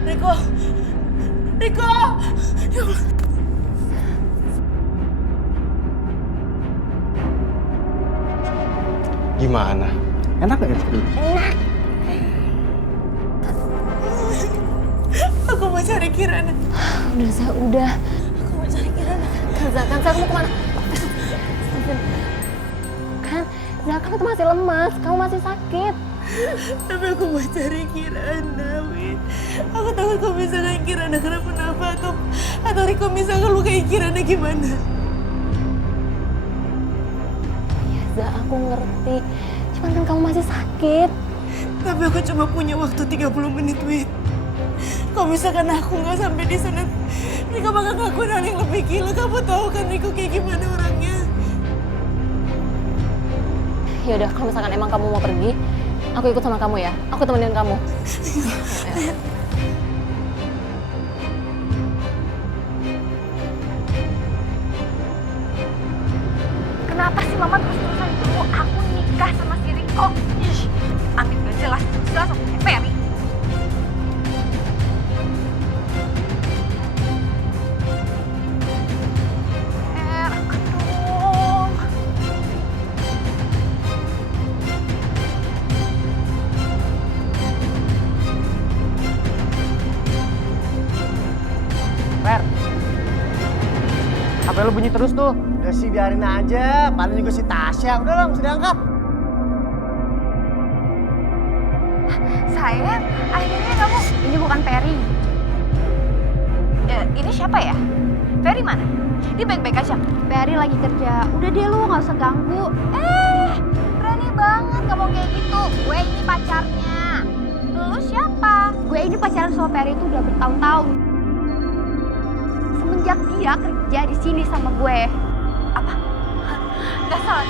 Riko! Ya Allah. Gimana? Enak nggak es krim? Enak. Aku mau cari Kirana. Udah. Aku mau cari Kirana. Kanza, kamu kemana? Kan itu masih lemas, kamu masih sakit. Tapi aku mau cari Kirana, Win. Aku takut kalau misalkan Kirana kenapa-napa atau Riko misalkan lukai Kirana gimana. Ya, Za, aku ngerti. Cuman kan kamu masih sakit. Tapi aku cuma punya waktu 30 menit, Win. Kalau misalkan aku nggak sampai di sana, Riko bakal ngelakuin hal yang lebih gila. Kamu tahu kan Riko kayak gimana orangnya. Ya udah, kalau misalkan emang kamu mau pergi, aku ikut sama kamu ya. Aku temenin kamu. Kenapa sih Mama terus-terusan dulu aku nikah sama si Riko? Ih, Amit gak jelas sama Ferry. Angkat dong. Fer, HP lu bunyi terus tuh. Udah sih biarin aja, paling juga si Tasya. Udah lah, mesti diangkat. Sayang, akhirnya kamu... Ini bukan Ferry. Ini siapa ya? Ferry mana? Dia baik-baik aja. Ferry lagi kerja. Udah deh lu, gak usah ganggu. Berani banget ngomong kayak gitu. Gue ini pacarnya. Lu siapa? Gue ini pacaran sama Ferry itu udah bertahun-tahun. Semenjak dia kerja di sini sama gue. Apa? Gak salah.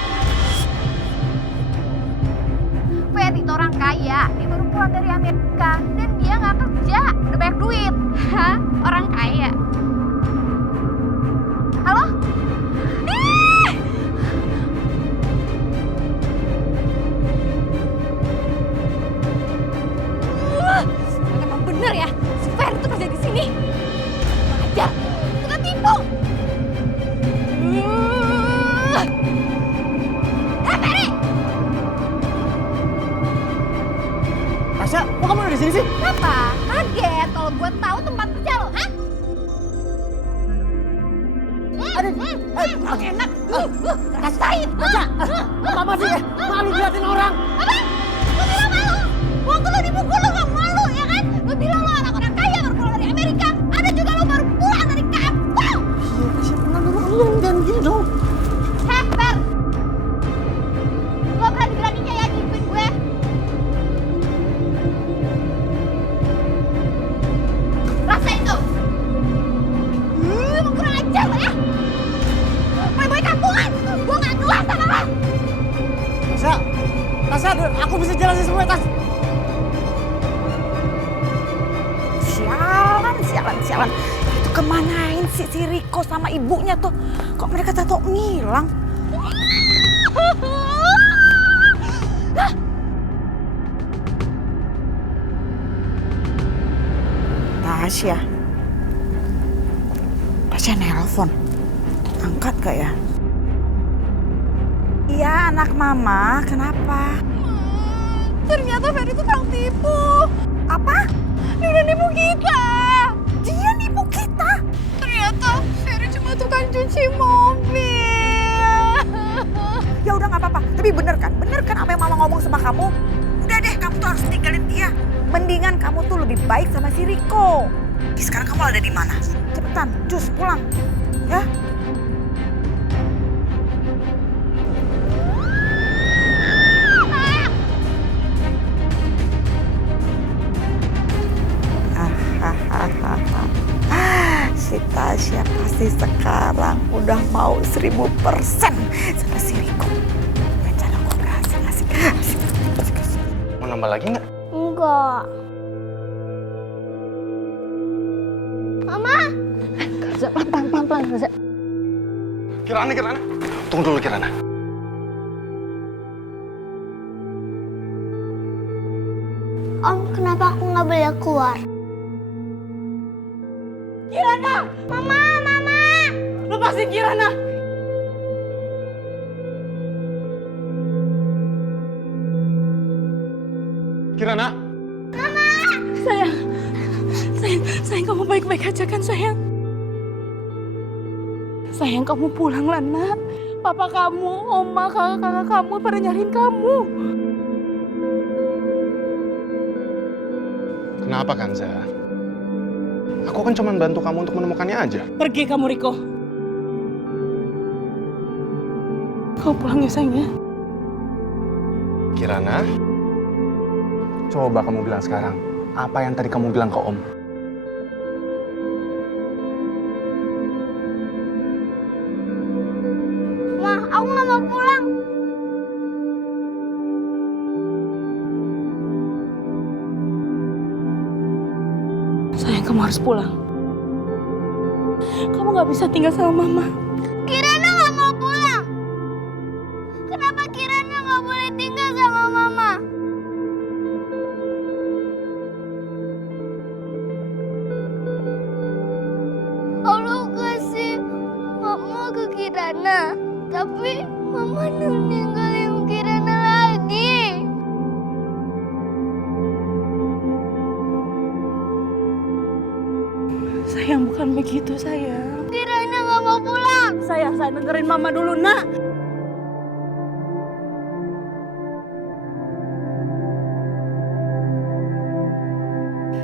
Ferry itu orang kaya. Dia baru pulang dari Amerika. Dan dia gak kerja. Udah banyak duit. Hah? Orang kaya. Halo? Ih! Emang bener ya? Si Ferry itu kerja di sini. Ajar. Tukang tipu. Ferry! Tasya, kok kamu ada di sini sih? Kenapa? Kaget kalau gue tahu tempat kerja lo, hah? Enak. Rasain. Apa sih? Malu liatin orang. Apa? Lu bilang malu? Waktu lu dipukul lu gak malu, ya kan? Lu bilang lu anak-anak kaya baru pulang dari Amerika. Ada juga lu baru pulang dari kampung. Iya, Tasya, tenang dulu. Jangan gini dong. Heh, Fer. Lo berani-beraninya ya gituin gue. Rasain tuh. Emang kurang ajar lo ya. Boy kampungan. Gue gak kelas sama lo. Tasya, aku bisa jelasin semua, Tas. Sialan. Itu kemanain sih si Riko sama ibunya tuh? Kok mereka tato ngilang? Tasya nelpon. Angkat gak ya? Iya, anak mama. Kenapa? Ternyata Ferry itu tukang tipu. Apa? Dia udah nipu kita. Dia nipu kita? Ternyata Ferry cuma tukang cuci mobil. Ya udah gak apa-apa. Tapi bener kan apa yang mama ngomong sama kamu? Udah deh, kamu tuh harus tinggalin dia. Mendingan kamu tuh lebih baik sama si Riko. Sekarang kamu ada di mana? Cepetan, cus pulang. Ya. Si Tasya pasti sekarang udah mau 1000% sama si Riko. Rencana gue berhasil. Asik. Mau nambah lagi nggak? Enggak. Mama. Kanza, pelan-pelan, Kanza. Kirana. Tunggu dulu, Kirana. Om, kenapa aku nggak boleh keluar? Kirana! Mama. Lepasin Kirana! Kirana! Sayang kamu baik-baik aja kan sayang? Sayang kamu pulanglah nak. Papa kamu, oma, kakak kamu pada nyariin kamu. Kenapa, Kanza? Aku kan cuma bantu kamu untuk menemukannya aja. Pergi kamu Riko. Kau pulang ya sayang ya. Kirana, coba kamu bilang sekarang, apa yang tadi kamu bilang ke Om? Ma, aku nggak mau pulang. Sayang kamu harus pulang. Kamu nggak bisa tinggal sama mama. Kirana nggak mau pulang. Kenapa Kirana nggak boleh tinggal sama mama? Allah kasih mama ke Kirana, tapi mama ninggalin Kirana lagi. Sayang bukan begitu sayang. Kirana nggak mau pulang. Sayang, saya dengerin mama dulu nak.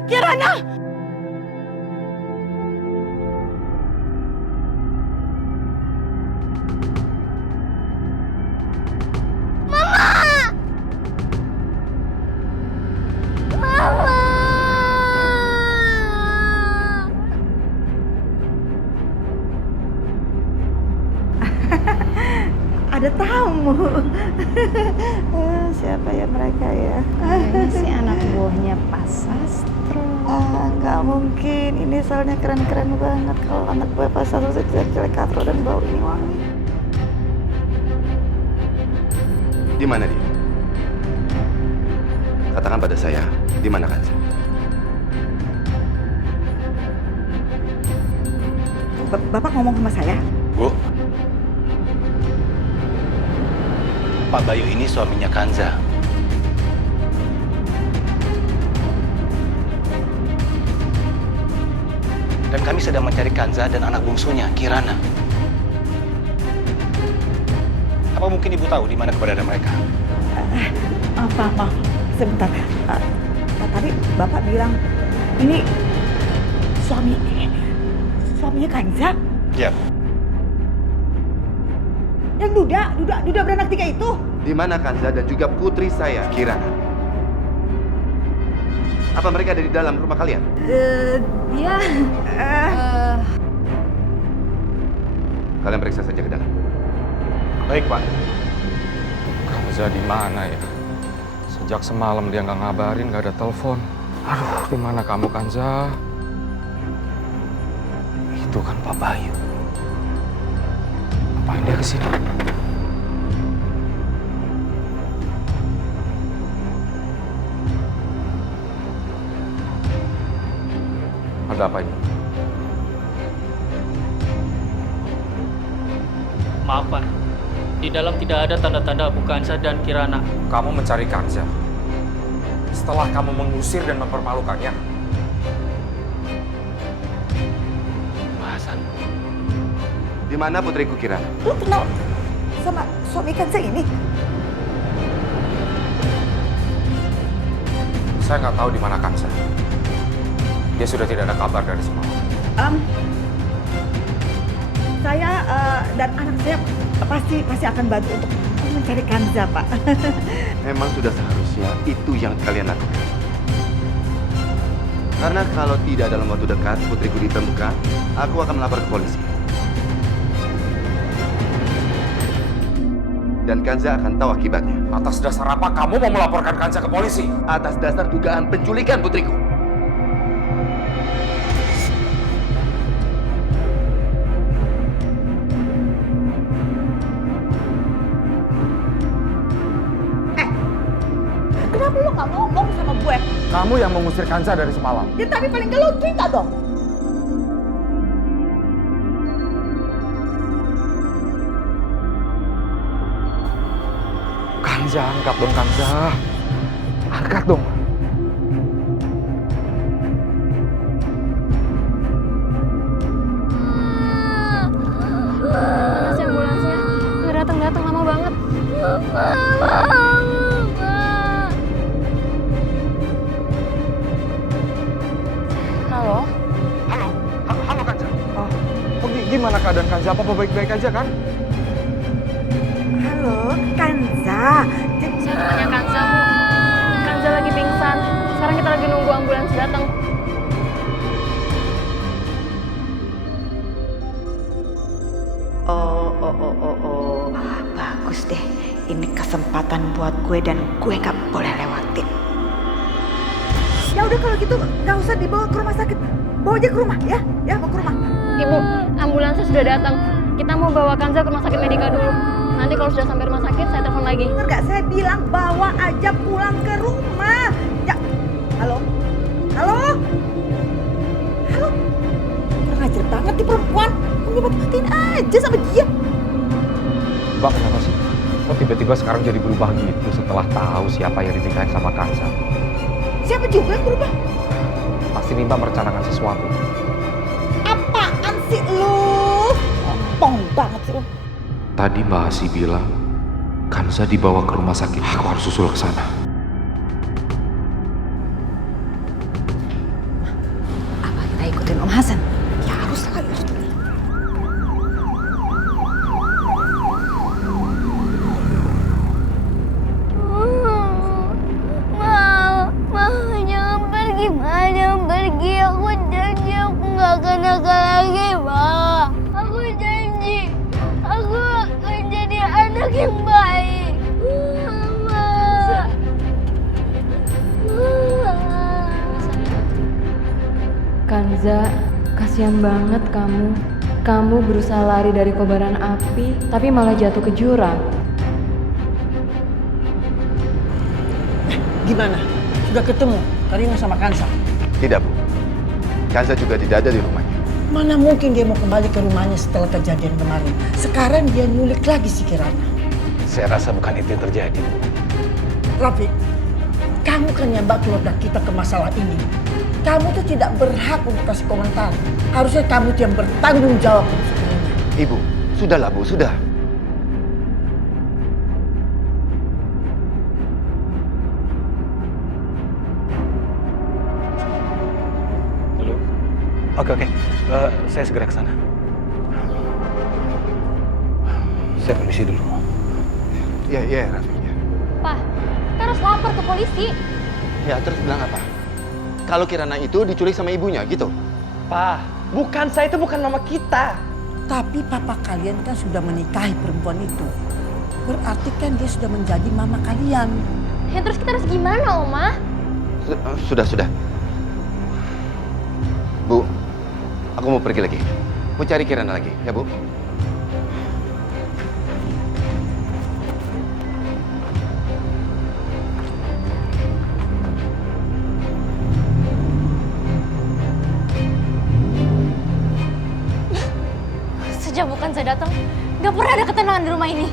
Kirana! Ada tamu. Siapa ya mereka ya? Kayaknya sih anak buahnya Pak Sastro. Nggak mungkin. Ini soalnya keren-keren banget kalau anak buah Pak Sastro jelek-jelek katro dan bau ini wangi. Di mana dia? Katakan pada saya, di mana Kanza? Bapak ngomong sama saya? Bu, Pak Bayu ini suaminya Kanza. Dan kami sedang mencari Kanza dan anak bungsunya, Kirana. Apa mungkin Ibu tahu di mana keberadaan mereka? Maaf, sebentar. Tadi Bapak bilang ini suaminya Kanza? Ya. Yang Duda beranak 3 itu? Di mana Kanza dan juga putri saya, Kirana? Apa mereka ada di dalam rumah kalian? Dia... Kalian periksa saja ke dalam. Baik, Pak. Kanza di mana ya? Sejak semalam dia nggak ngabarin, nggak ada telepon. Aduh, di mana kamu, Kanza? Itu kan Pak Bayu. Ngapain dia kesini? Ada apa ini? Maaf, Pak. Di dalam tidak ada tanda-tanda Abu Kanza dan Kirana. Kamu mencari Kanza setelah kamu mengusir dan mempermalukannya. Bahasan. Di mana putriku Kirana? Lu kenal sama suami Kanza ini? Saya nggak tahu di mana Kanza. Dia sudah tidak ada kabar dari semalam. Saya dan anak saya pasti akan bantu untuk mencari Kanza, Pak. Memang sudah seharusnya itu yang kalian lakukan. Karena kalau tidak dalam waktu dekat putriku ditemukan, aku akan melapor ke polisi. Dan Kanza akan tahu akibatnya. Atas dasar apa kamu mau melaporkan Kanza ke polisi? Atas dasar dugaan penculikan putriku. Kenapa lo nggak ngomong sama gue? Kamu yang mengusir Kanza dari semalam. Ya tapi paling nggak lo cerita dong. Kanza, angkat dong Kanza. Angkat dong. Mana sih ambulansnya? Nggak datang-datang, lama banget. Halo? Halo Kanza. Gimana keadaan Kanza? Apa baik-baik aja kan? Halo, Kanza. Saya temannya Kanza, Bu. Kanza lagi pingsan. Sekarang kita lagi nunggu ambulans datang. Oh. Bagus deh. Ini kesempatan buat gue dan gue gak boleh lewatin. Ya udah kalau gitu gak usah dibawa ke rumah sakit. Bawa aja ke rumah ya. Ya, bawa ke rumah. Ibu, ambulansnya sudah datang. Kita mau bawa Kanza ke rumah sakit Medika dulu. Nanti kalau sudah sampai rumah sakit, saya telepon lagi. Bener gak? Saya bilang bawa aja pulang ke rumah. Ya, halo? Halo? Halo? Kurang ajar banget nih perempuan. Mati-matiin aja sama dia. Mbak, kenapa sih? Kok tiba-tiba sekarang jadi berubah gitu setelah tahu siapa yang dinikahin sama Kanza? Siapa juga yang berubah? Pasti Mbak merencanakan sesuatu. Apaan sih lu? Ngomong banget sih lu. Tadi Mbak Asi bilang Kanza dibawa ke rumah sakit. Aku harus susul ke sana. Apa kita ikutin Om Hasan? Ya harus lah. Jangan pergi, aku janji aku gak akan nakal lagi, Ma. Aku janji, aku akan jadi anak yang baik. Ma. Kanza, kasihan banget kamu. Kamu berusaha lari dari kobaran api, tapi malah jatuh ke jurang. Gimana? Sudah ketemu Karina sama Kanza? Tidak, Bu. Kanza juga tidak ada di rumahnya. Mana mungkin dia mau kembali ke rumahnya setelah kejadian kemarin. Sekarang dia nyulik lagi si Kirana. Saya rasa bukan itu yang terjadi, Bu. Rafiq, kamu kan yang bawa keluarga kita ke masalah ini. Kamu tuh tidak berhak untuk kasih komentar. Harusnya kamu yang bertanggung jawab. Ibu, sudahlah Bu, sudah. Oke. Saya segera ke sana. Saya permisi dulu. Iya, Rafiq. Ya. Pak, kita harus lapor ke polisi. Ya, terus bilang apa? Kalau Kirana itu diculik sama ibunya, gitu? Pak, bukan saya, itu bukan mama kita. Tapi papa kalian kan sudah menikahi perempuan itu. Berarti kan dia sudah menjadi mama kalian. Ya terus kita harus gimana, Oma? Sudah. Bu, aku mau pergi lagi. Mau cari Kirana lagi, ya Bu? Sejak bukan saya datang, gak pernah ada ketenangan di rumah ini.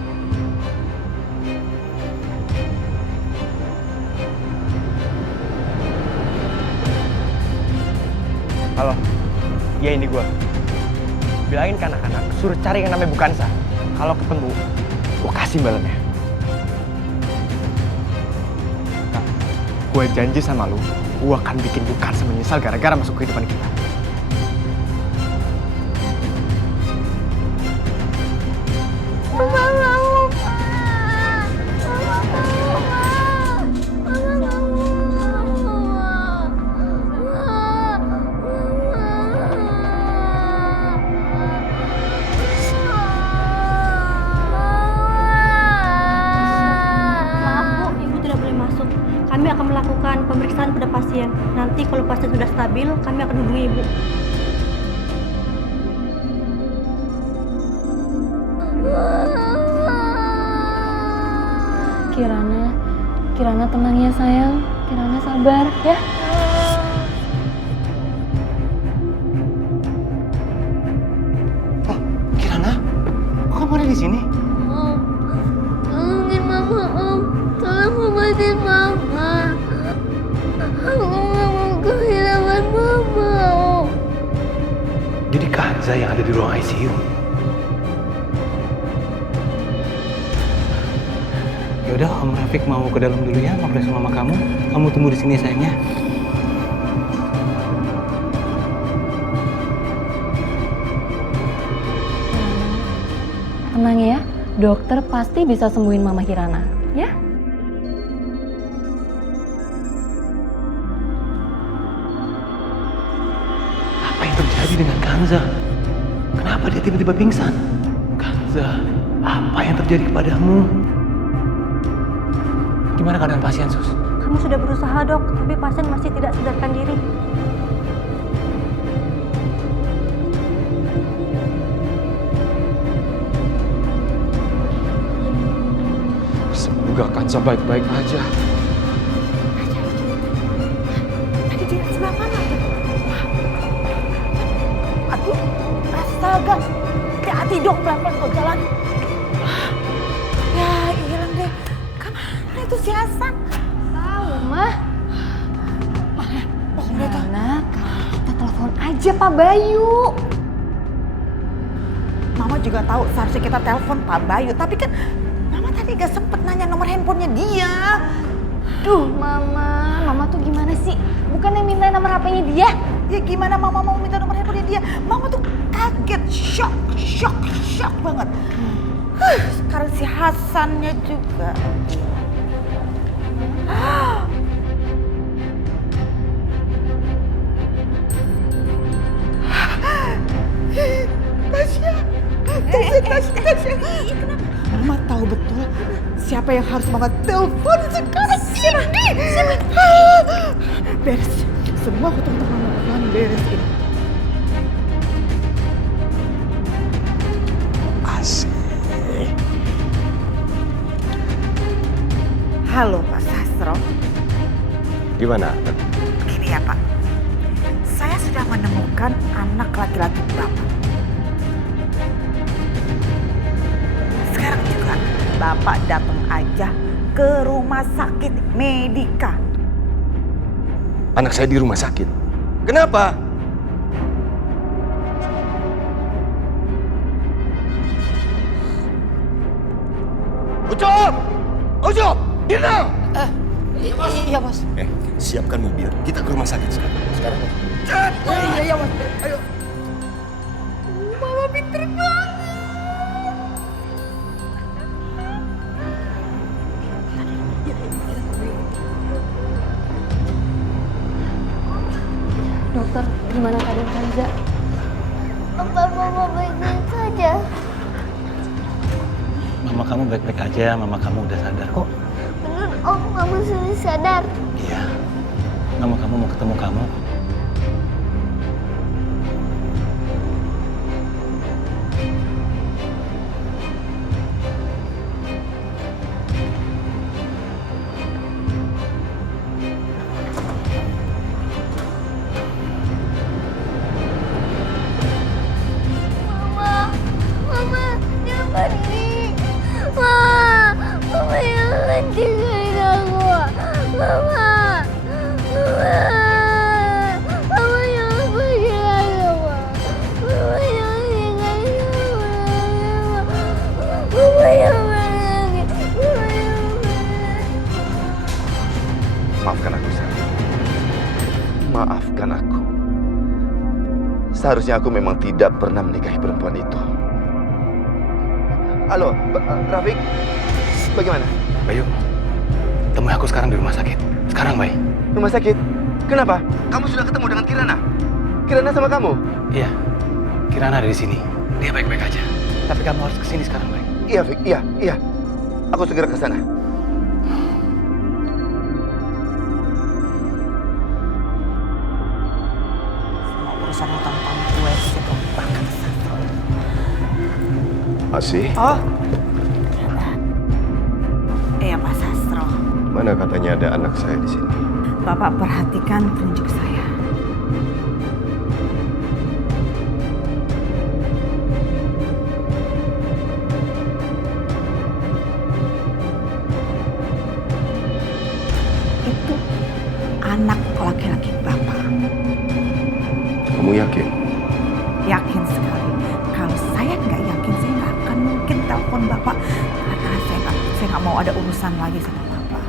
Halo, ya ini gua. Bilangin ke anak-anak, suruh cari yang namanya Bukansa. Kalau ketemu, gua kasih imbalannya. Nah, gue janji sama lu, Gue akan bikin Bu Kansa menyesal gara-gara masuk kehidupan kita. Kami akan melakukan pemeriksaan pada pasien. Nanti kalau pasien sudah stabil, kami akan hubungi Ibu. Kirana tenang ya sayang. Kirana sabar ya. Oh, Kirana? Kok kamu ada di sini? Tolongin Mama, Om. Tolong obatin Mama. Aku nggak mau kehilangan Mama, Om. Jadi Kanza yang ada di ruang ICU. Yaudah, Om Rafiq mau ke dalam dulu ya, ngobrol sama mama kamu. Kamu tunggu di sini sayangnya. Tenang ya, dokter pasti bisa sembuhin Mama Kirana, ya? Apa yang terjadi dengan Kanza? Kenapa dia tiba-tiba pingsan? Kanza, apa yang terjadi kepadamu? Gimana keadaan pasien, Sus? Kami sudah berusaha, Dok, tapi pasien masih tidak sadarkan diri. Semoga Kanza baik-baik aja. Tadi di sebelah mana tuh? Aduh, astaga. Hati-hati dong, pelan-pelan kau jalan. Ya, hilang deh. Kemana itu si Hasan? Tahu, Mah. Oh, Kirana, kita telepon aja Pak Bayu. Mama juga tahu seharusnya kita telepon Pak Bayu, tapi kan Mama tadi gak sempet nanya nomor handphonenya dia. Duh, Mama tuh gimana sih? Bukannya minta nomor HP-nya dia? Ya gimana Mama mau minta nomor handphonenya dia? Mama tuh kaget, shock banget. Sekarang si Hasannya juga. Tasya. Mama tahu betul siapa yang harus Mama telepon sekarang ini. Beres. Semua hutang-hutang Mama bakalan beres ini. Asik. Halo Pak Sastro. Gimana? Begini ya Pak. Saya sudah menemukan anak laki-laki Bapak. Sekarang juga Bapak datang aja ke rumah sakit Medika. Anak saya di rumah sakit. Kenapa? Ucup! Dina! Iya, Bos. Siapkan mobil. Kita ke rumah sakit sekarang. Iya, Bos. Ayo. Mama pinter banget. Dokter, gimana keadaan Kanza? Apa Mama baik-baik saja? Mama kamu baik-baik aja, mama kamu udah sadar kok. Bener Om, kamu sudah sadar. Iya, mama kamu mau ketemu kamu. Mama, jangan pergi. Mama jangan tinggalin aku. Mama jangan pergi lagi, Mama. Mama jangan tinggalin aku lagi, Mama. Mama jangan pergi lagi. Maafkan aku, sayang. Maafkan aku. Seharusnya aku memang tidak pernah menikahi perempuan itu. Halo, Rafiq. Bagaimana? Bayu, temui aku sekarang di rumah sakit. Sekarang, Bay. Rumah sakit? Kenapa? Kamu sudah ketemu dengan Kirana? Kirana sama kamu? Iya, Kirana ada di sini. Dia baik-baik aja. Tapi kamu harus kesini sekarang, Bay. Iya, Fik. Iya. Aku segera ke sana. Semua urusan utang-utang gue segampang kata Sastro. Asih, Oh. Iya, Pak Sastro. mana katanya ada anak saya di sini? Bapak perhatikan telunjuk saya. Itu anak laki-laki Bapak. Kamu yakin? Yakin sekali. Kalau saya nggak yakin, saya nggak akan mungkin telepon Bapak. Karena saya nggak mau ada urusan lagi sama Bapak.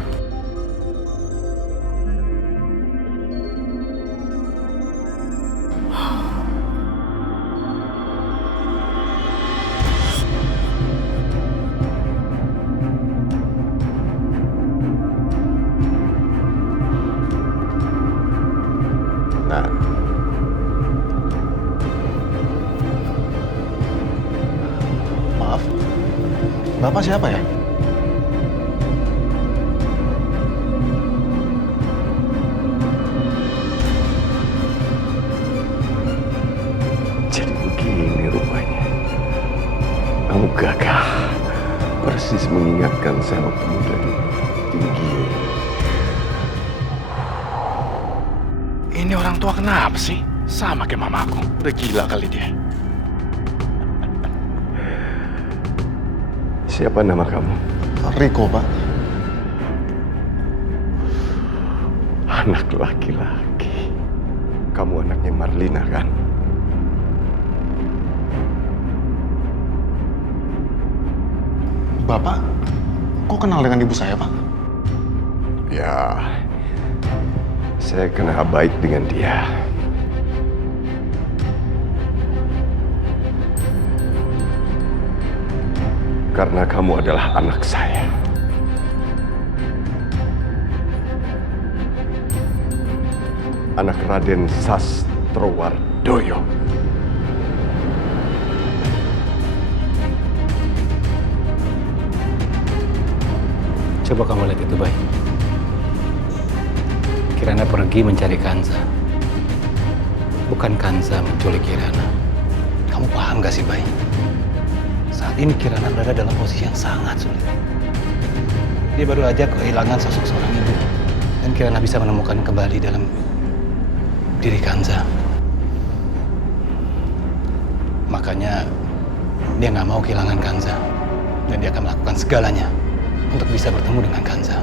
Nah, maaf, Bapak siapa ya? Jadi begini rupanya. Kamu gagah, persis mengingatkan saya waktu muda dulu. Tinggi. Ini orang tua kenapa sih? Sama kayak mamaku. Udah gila kali dia. Siapa nama kamu? Riko, Pak. Anak laki-laki. Kamu anaknya Marlina, kan? Bapak, kok kenal dengan ibu saya, Pak? Ya, saya kenal baik dengan dia. Karena kamu adalah anak saya. Anak Raden Sastrowardoyo. Coba kamu lihat itu, Bay. Kirana pergi mencari Kanza. Bukan Kanza menculik Kirana. Kamu paham gak sih, Bay? Saat ini Kirana berada dalam posisi yang sangat sulit. Dia baru aja kehilangan sosok seorang ibu. Dan Kirana bisa menemukan kembali dalam diri Kanza. Makanya dia nggak mau kehilangan Kanza. Dan dia akan melakukan segalanya untuk bisa bertemu dengan Kanza.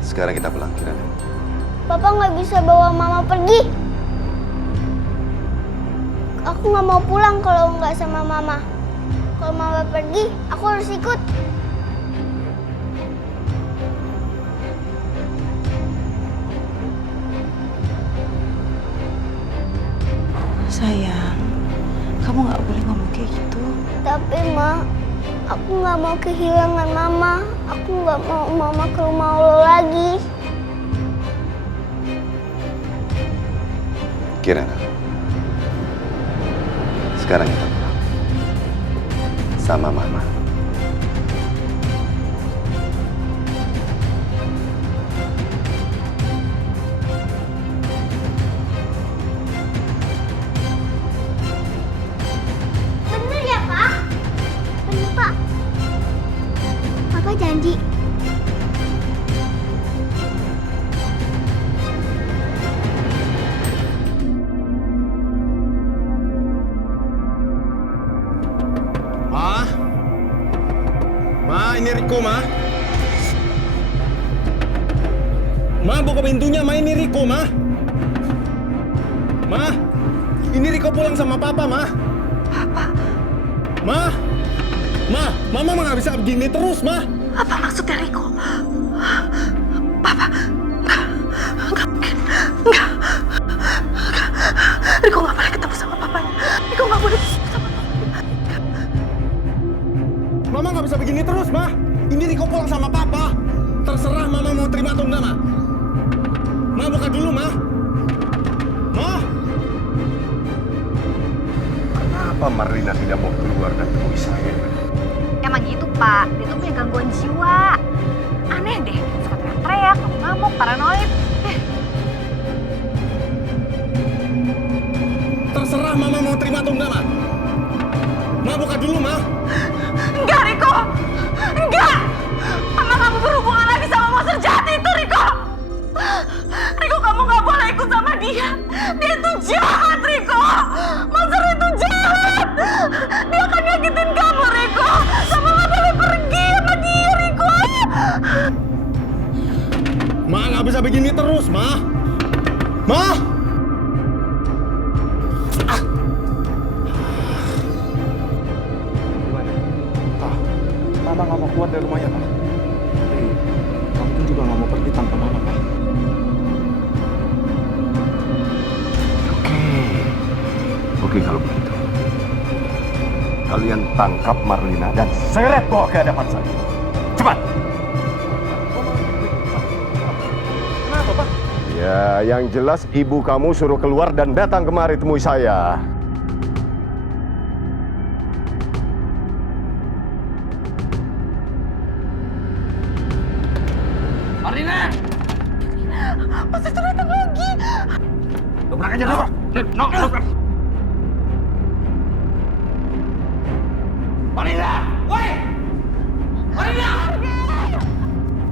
Sekarang kita pulang, Kirana. Papa nggak bisa bawa mama pergi. Aku nggak mau pulang kalau nggak sama mama. Kalau mama pergi, aku harus ikut. Sayang, kamu nggak boleh ngomong kayak gitu. Tapi Ma, aku nggak mau kehilangan mama. Aku nggak mau mama ke rumah lo lagi. Kirana, sekarang kita pulang sama mama. Bener ya, Pak? Bener, Pak. Papa janji. Ma, ini Riko, Ma. Ma, buka pintunya, Ma, ini Riko, Ma. Ma, ini Riko pulang sama Papa, Ma. Papa? Ma, Mama nggak bisa begini terus, Ma. Apa maksudnya Riko? Papa, enggak mungkin, enggak. Riko nggak boleh ketemu sama papanya. Riko nggak boleh ketemu sama papanya. Mama nggak bisa begini terus, Ma. Ini Riko pulang sama Papa. Terserah Mama mau terima atau enggak, Ma. Ma, buka dulu, Ma. Ma. Kenapa Marlina tidak mau keluar dan temui saya? Emang gitu, Pak. Dia tuh punya gangguan jiwa. Aneh deh, suka teriak-teriak, ngamuk, paranoid. Terserah Mama mau terima atau enggak, Ma. Ma, buka dulu, Ma. Enggak, Riko. Enggak. Mama kamu berhubungan lagi sama monster jahat itu, Riko. Riko, kamu nggak boleh ikut sama dia. Dia itu jahat, Riko. Monster itu jahat. Dia akan nyakitin kamu, Riko. Kamu nggak boleh pergi sama dia, Riko. Ma, nggak bisa begini terus, Ma. Ma. Mama nggak mau keluar dari rumahnya, Pak. Tapi kamu pun juga nggak mau pergi tanpa Mama, Pak. Oke kalau begitu. Kalian tangkap Marlina dan seret bawa ke hadapan saya. Cepat! Kenapa, Pak? Ya, yang jelas ibu kamu suruh keluar dan datang kemari temui saya. Marlina! Monster itu datang lagi. Dobrak aja, dobrak. Dobrak. Marlina! Woi! Marlina!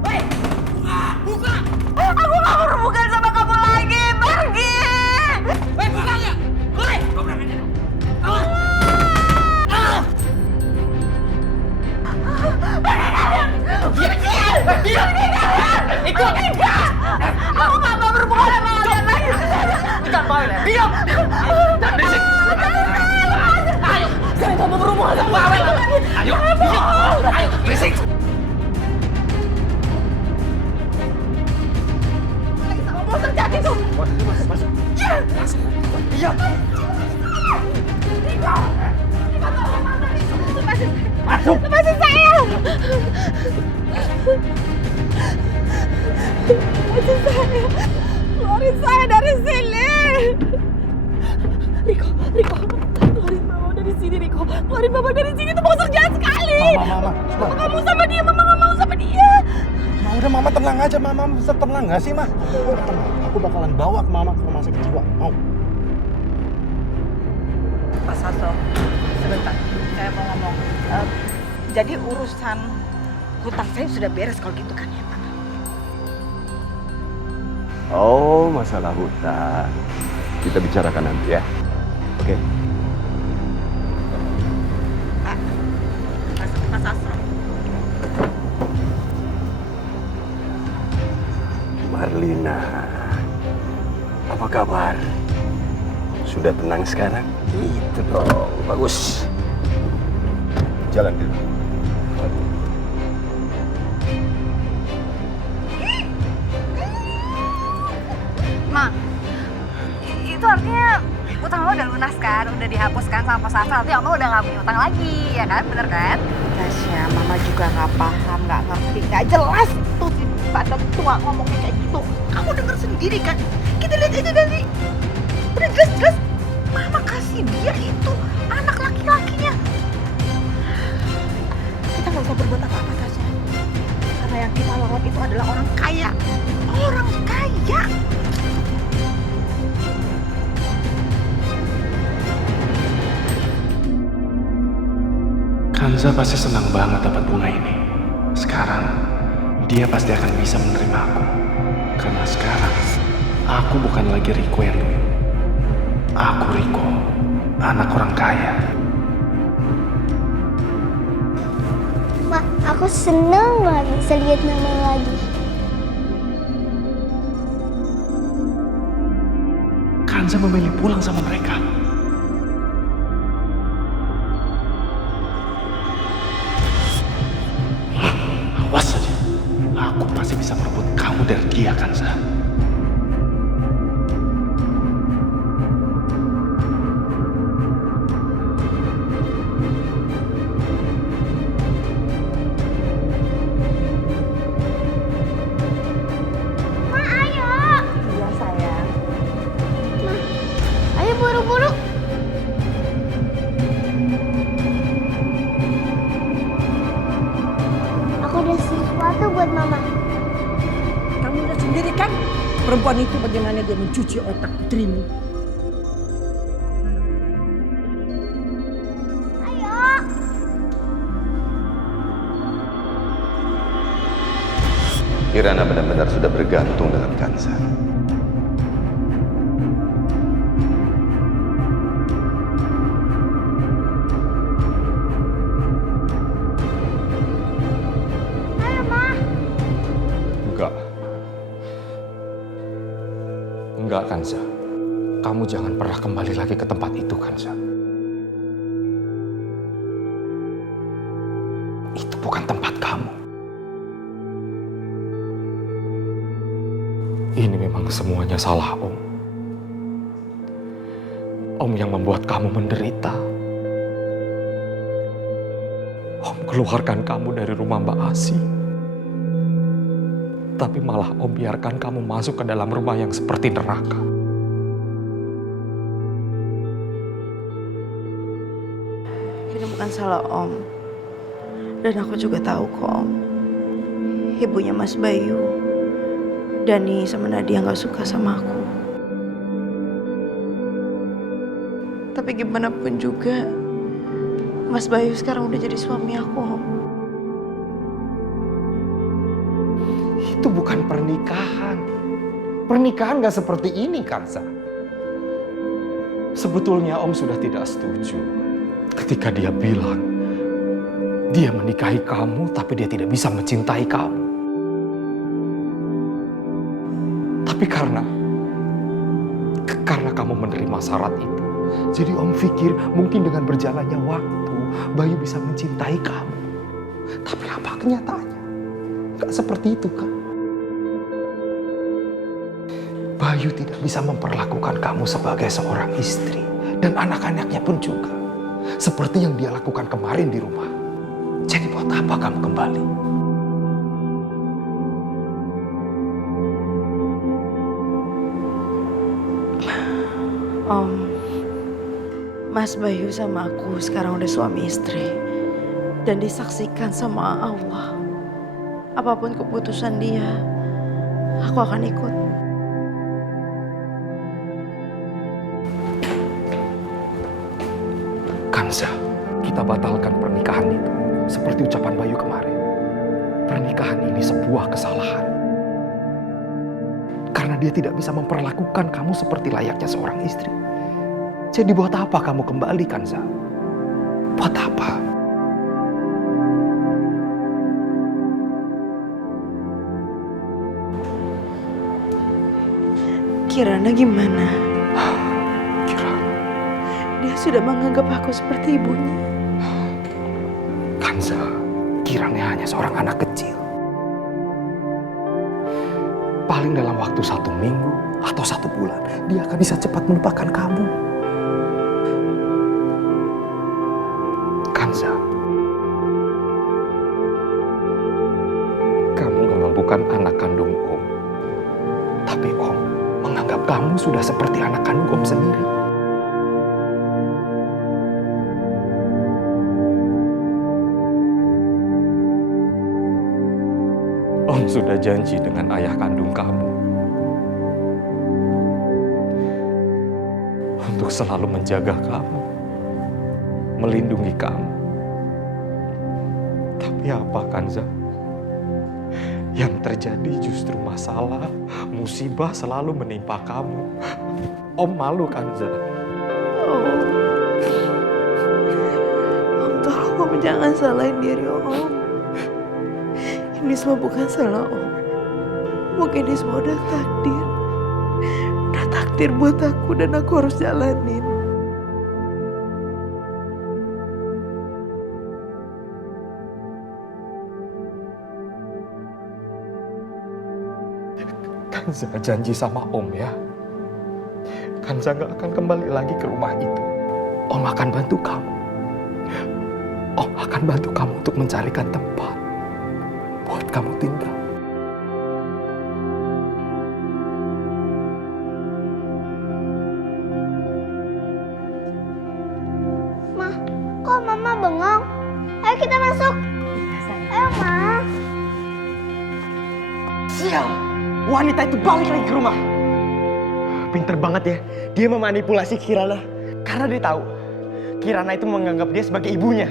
Woi! Buka! Aku nggak mau berhubungan sama kamu lagi. Pergi! Woi, buka nggak? Woi! Dobrak aja. Ikut! Aku nggak mau berhubungan sama kalian lagi. Ikan Pavel, diam! Jangan berisik! Ayo! Saya nggak mau berhubungan sama Pavel. Ayo! Diam! Ayo! Berisik! Sama monster jahat itu. Masuk! Iya! Riko! Riko, tolong Mama, Riko. Lepasin saya! Masuk! Lepasin saya! Lepasin saya! Keluarin saya dari sini! Riko, keluarin Mama dari sini, Riko. Keluarin Mama dari sini, itu monster jahat sekali! Mama. Mama nggak mau sama dia, Mama nggak mau sama dia! Ma, udah Mama tenang aja, Mama bisa tenang nggak sih, Ma? Udah tenang. Aku bakalan bawa ke Mama ke rumah sakit jiwa. Mau? Pak Sasso, sebentar, saya mau ngomong. Jadi urusan hutang saya sudah beres kalau gitu kan ya, Pak? Oh, masalah hutang. Kita bicarakan nanti ya. Oke. Pak Sasso. Marlina, apa kabar? Sudah tenang sekarang? Itu dong, bagus. Jalan dulu. Ma, itu artinya utang lo udah lunas kan? Udah dihapuskan sama Pak Sastra, artinya Oma udah gak punya utang lagi, ya kan? Bener kan? Tasya, Mama juga nggak paham, nggak ngerti, nggak jelas tuh si badan tua ngomongnya kayak gitu. Kamu denger sendiri kan? Kita lihat aja dari udah jelas-jelas Mama kasih dia itu anak laki-lakinya. Kita nggak usah berbuat apa-apa, Tasya. Karena yang kita lawan itu adalah orang kaya. Orang kaya. Kanza pasti senang banget dapat bunga ini. Sekarang, dia pasti akan bisa menerima aku. Karena sekarang, aku bukan lagi Riko yang dulu. Aku Riko, anak orang kaya. Ma, aku seneng banget bisa lihat Mama lagi. Kanza memilih pulang sama mereka. Awas saja, aku pasti bisa merebut kamu dari dia, Kanza. Ma, ayo. Iya sayang. Ma, ayo buru-buru. Aku ada sesuatu buat Mama. Kamu lihat sendiri kan perempuan itu bagaimana dia mencuci otak putrimu. Kirana benar-benar sudah bergantung dengan Kanza. Ayo, Ma. Enggak, Kanza. Kamu jangan pernah kembali lagi ke tempat itu, Kanza. Itu bukan tempat kamu. Ini memang semuanya salah Om. Om yang membuat kamu menderita. Om keluarkan kamu dari rumah Mbak Asi. Tapi malah Om biarkan kamu masuk ke dalam rumah yang seperti neraka. Ini bukan salah Om. Dan aku juga tahu kok Om. Ibunya Mas Bayu, Dani sama Nadia gak suka sama aku. Tapi gimana pun juga, Mas Bayu sekarang udah jadi suami aku Om. Itu bukan pernikahan. Pernikahan gak seperti ini, Kanza. Sebetulnya Om sudah tidak setuju ketika dia bilang dia menikahi kamu tapi dia tidak bisa mencintai kamu. Tapi karena kamu menerima syarat itu, jadi Om pikir mungkin dengan berjalannya waktu Bayu bisa mencintai kamu. Tapi apa kenyataannya? Gak seperti itu, kan? Bayu tidak bisa memperlakukan kamu sebagai seorang istri. Dan anak-anaknya pun juga. Seperti yang dia lakukan kemarin di rumah. Jadi buat apa kamu kembali? Om, Mas Bayu sama aku sekarang udah suami istri. Dan disaksikan sama Allah. Apapun keputusan dia, aku akan ikut. Kanza, kita batalkan pernikahan itu. Seperti ucapan Bayu kemarin. Pernikahan ini sebuah kesalahan. Karena dia tidak bisa memperlakukan kamu seperti layaknya seorang istri. Jadi buat apa kamu kembali, Kanza? Buat apa? Kirana gimana? Dia sudah menganggap aku seperti ibunya. Kanza, Kirana hanya seorang anak kecil. Paling dalam waktu 1 minggu atau 1 bulan, dia akan bisa cepat melupakan kamu. Kanza, kamu memang bukan anak kandung Om. Tapi Om menganggap kamu sudah seperti anak kandung Om sendiri. Om sudah janji dengan ayah kandung kamu untuk selalu menjaga kamu, melindungi kamu. Tapi apa, Kanza? Yang terjadi justru masalah, musibah selalu menimpa kamu. Om malu, Kanza. Om, tolong Om jangan salahin diri Om. Ini semua bukan salah Om. Mungkin ini semua udah takdir. Udah takdir. takdir buat aku dan aku harus jalanin. Kanza janji sama Om ya. Kanza gak akan kembali lagi ke rumah itu. Om akan bantu kamu. Om akan bantu kamu untuk mencarikan tempat buat kamu tinggal. Ma, kok Mama bengong? Ayo kita masuk. Ayo, Ma. Sial! Wanita itu balik lagi ke rumah. Pinter banget ya, dia memanipulasi Kirana. Karena dia tahu Kirana itu menganggap dia sebagai ibunya.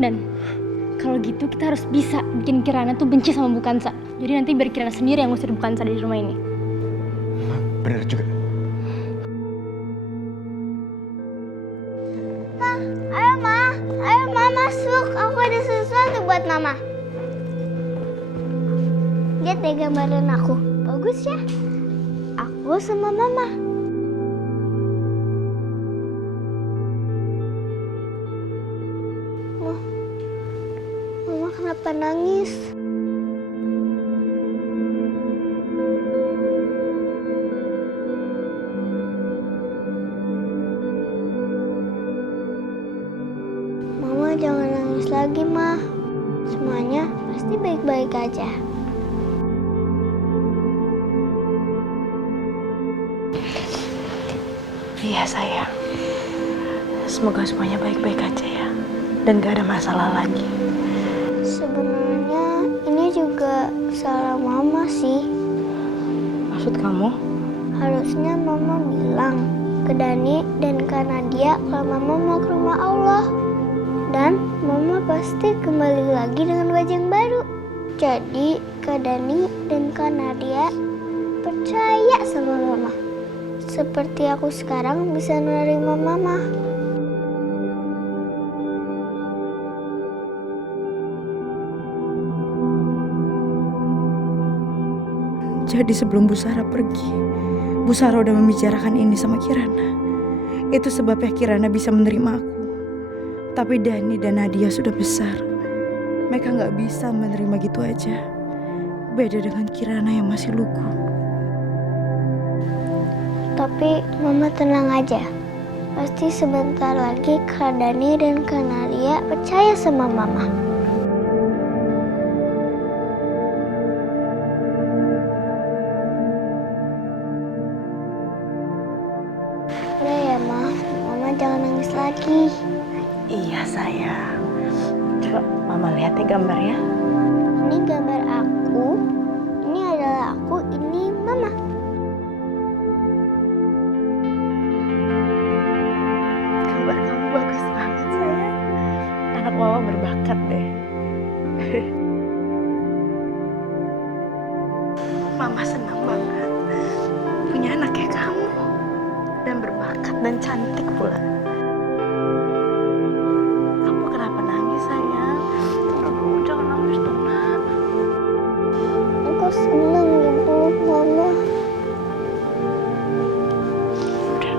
Dan kalau gitu kita harus bisa bikin Kirana tuh benci sama Bu Kansa. Jadi nanti biar Kirana sendiri yang ngusir Bu Kansa dari rumah ini. Bener juga. Ayo Ma masuk. Aku ada sesuatu buat Mama. Lihat deh gambaran aku. Bagus ya? Aku sama Mama. Mama kenapa nangis? Mama jangan nangis lagi, Ma. Semuanya pasti baik-baik aja. Iya sayang. Semoga semuanya baik-baik aja ya. Dan gak ada masalah lagi. Sebenarnya ini juga salah Mama sih. Maksud kamu? Harusnya Mama bilang ke Dani dan Kak Nadia kalau Mama mau ke rumah Allah. Dan Mama pasti kembali lagi dengan wajah yang baru. Jadi Kak Dani dan Kak Nadia percaya sama Mama. Seperti aku sekarang bisa menerima Mama. Jadi sebelum Bu Sarah pergi, Bu Sarah udah membicarakan ini sama Kirana. Itu sebabnya Kirana bisa menerima aku. Tapi Dani dan Nadia sudah besar. Mereka gak bisa menerima gitu aja. Beda dengan Kirana yang masih lugu. Tapi Mama tenang aja. Pasti sebentar lagi Kak Dani dan Kak Nadia percaya sama Mama. Udah ya, Ma. Mama jangan nangis lagi. Iya sayang. Coba Mama lihat ya gambarnya. Ini gambar aku. Ini adalah aku. Ini Mama. Gambar kamu bagus banget sayang. Anak Mama berbakat deh. Mama senang banget punya anak kayak kamu. Dan berbakat dan cantik pula. Kamu kenapa nangis sayang? Aduh, jangan nangis dong nak. Aku senang dipeluk Mama. Udah.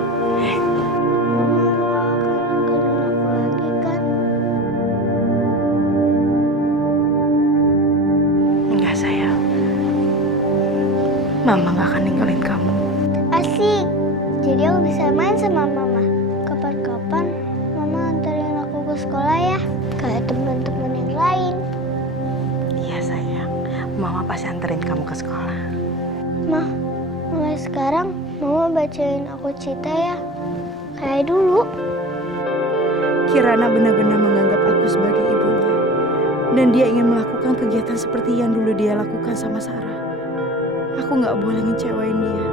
Enggak sayang. Mama gak akan ninggalin kamu. Asik. Jadi aku bisa main sama Mama. Kapan-kapan Mama antarin aku ke sekolah ya. Kayak teman-teman yang lain. Iya sayang. Mama pasti anterin kamu ke sekolah. Ma, mulai sekarang Mama bacain aku cerita ya. Kayak dulu. Kirana benar-benar menganggap aku sebagai ibunya. Dan dia ingin melakukan kegiatan seperti yang dulu dia lakukan sama Sarah. Aku gak boleh ngecewain dia.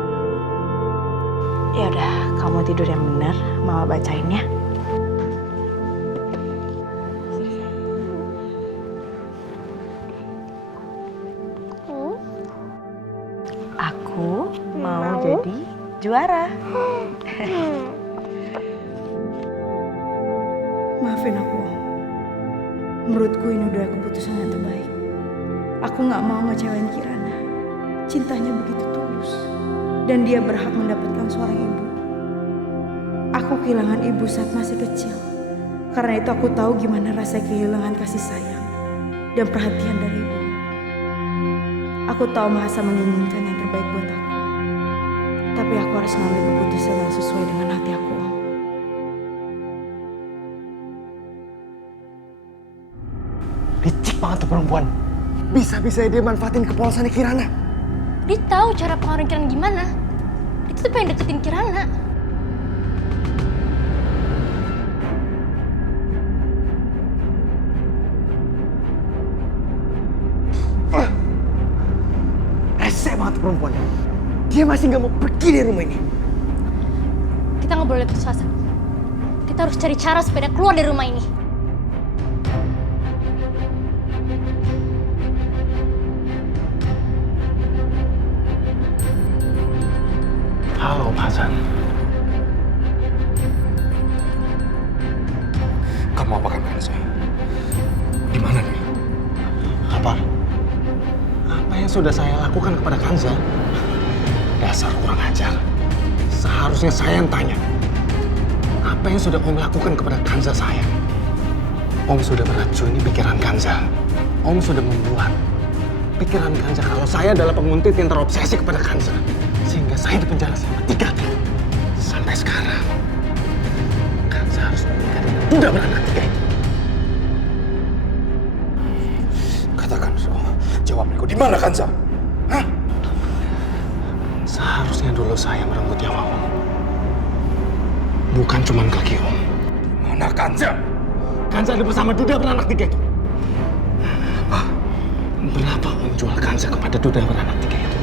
Ya udah, kamu tidur yang benar. Mama bacain ya. Aku mau jadi juara. Maafin aku. Menurutku ini udah keputusan yang terbaik. Aku gak mau ngecewain Kirana. Cintanya begitu tulus dan dia berhak mendapatkan seorang ibu. Aku kehilangan ibu saat masih kecil. Karena itu aku tahu gimana rasanya kehilangan kasih sayang dan perhatian dari ibu. Aku tahu Mahasa menginginkan yang terbaik buat aku. Tapi aku harus mengambil keputusan yang sesuai dengan hati aku. Licik banget tuh perempuan. Bisa-bisa dia manfaatin kepolosannya Kirana. Dia tahu cara pengaruhin Kirana gimana. Dia tuh pengen deketin Kirana. Rese banget tuh perempuan. Dia masih nggak mau pergi dari rumah ini. Kita nggak boleh putus asa. Kita harus cari cara supaya dia keluar dari rumah ini. Halo, Pak Hasan. Kamu apakan Kanza? Di mana dia? Apa? Apa yang sudah saya lakukan kepada Kanza? Dasar kurang ajar. Seharusnya saya yang tanya. Apa yang sudah Om lakukan kepada Kanza saya? Om sudah meracuni pikiran Kanza. Om sudah membuat pikiran Kanza kalau saya adalah penguntit yang terobsesi kepada Kanza. Sehingga saya dipenjara selama 3 tahun. Sampai sekarang, Kanza harus menikah dengan duda beranak 3 itu. Katakan, jawab aku. Di mana Kanza? Hah? Seharusnya dulu saya merenggut nyawa Om. Bukan cuma kaki Om. Mana Kanza? Kanza ada bersama duda beranak 3 itu. Apa? Berapa Om jual Kanza kepada duda beranak 3 itu?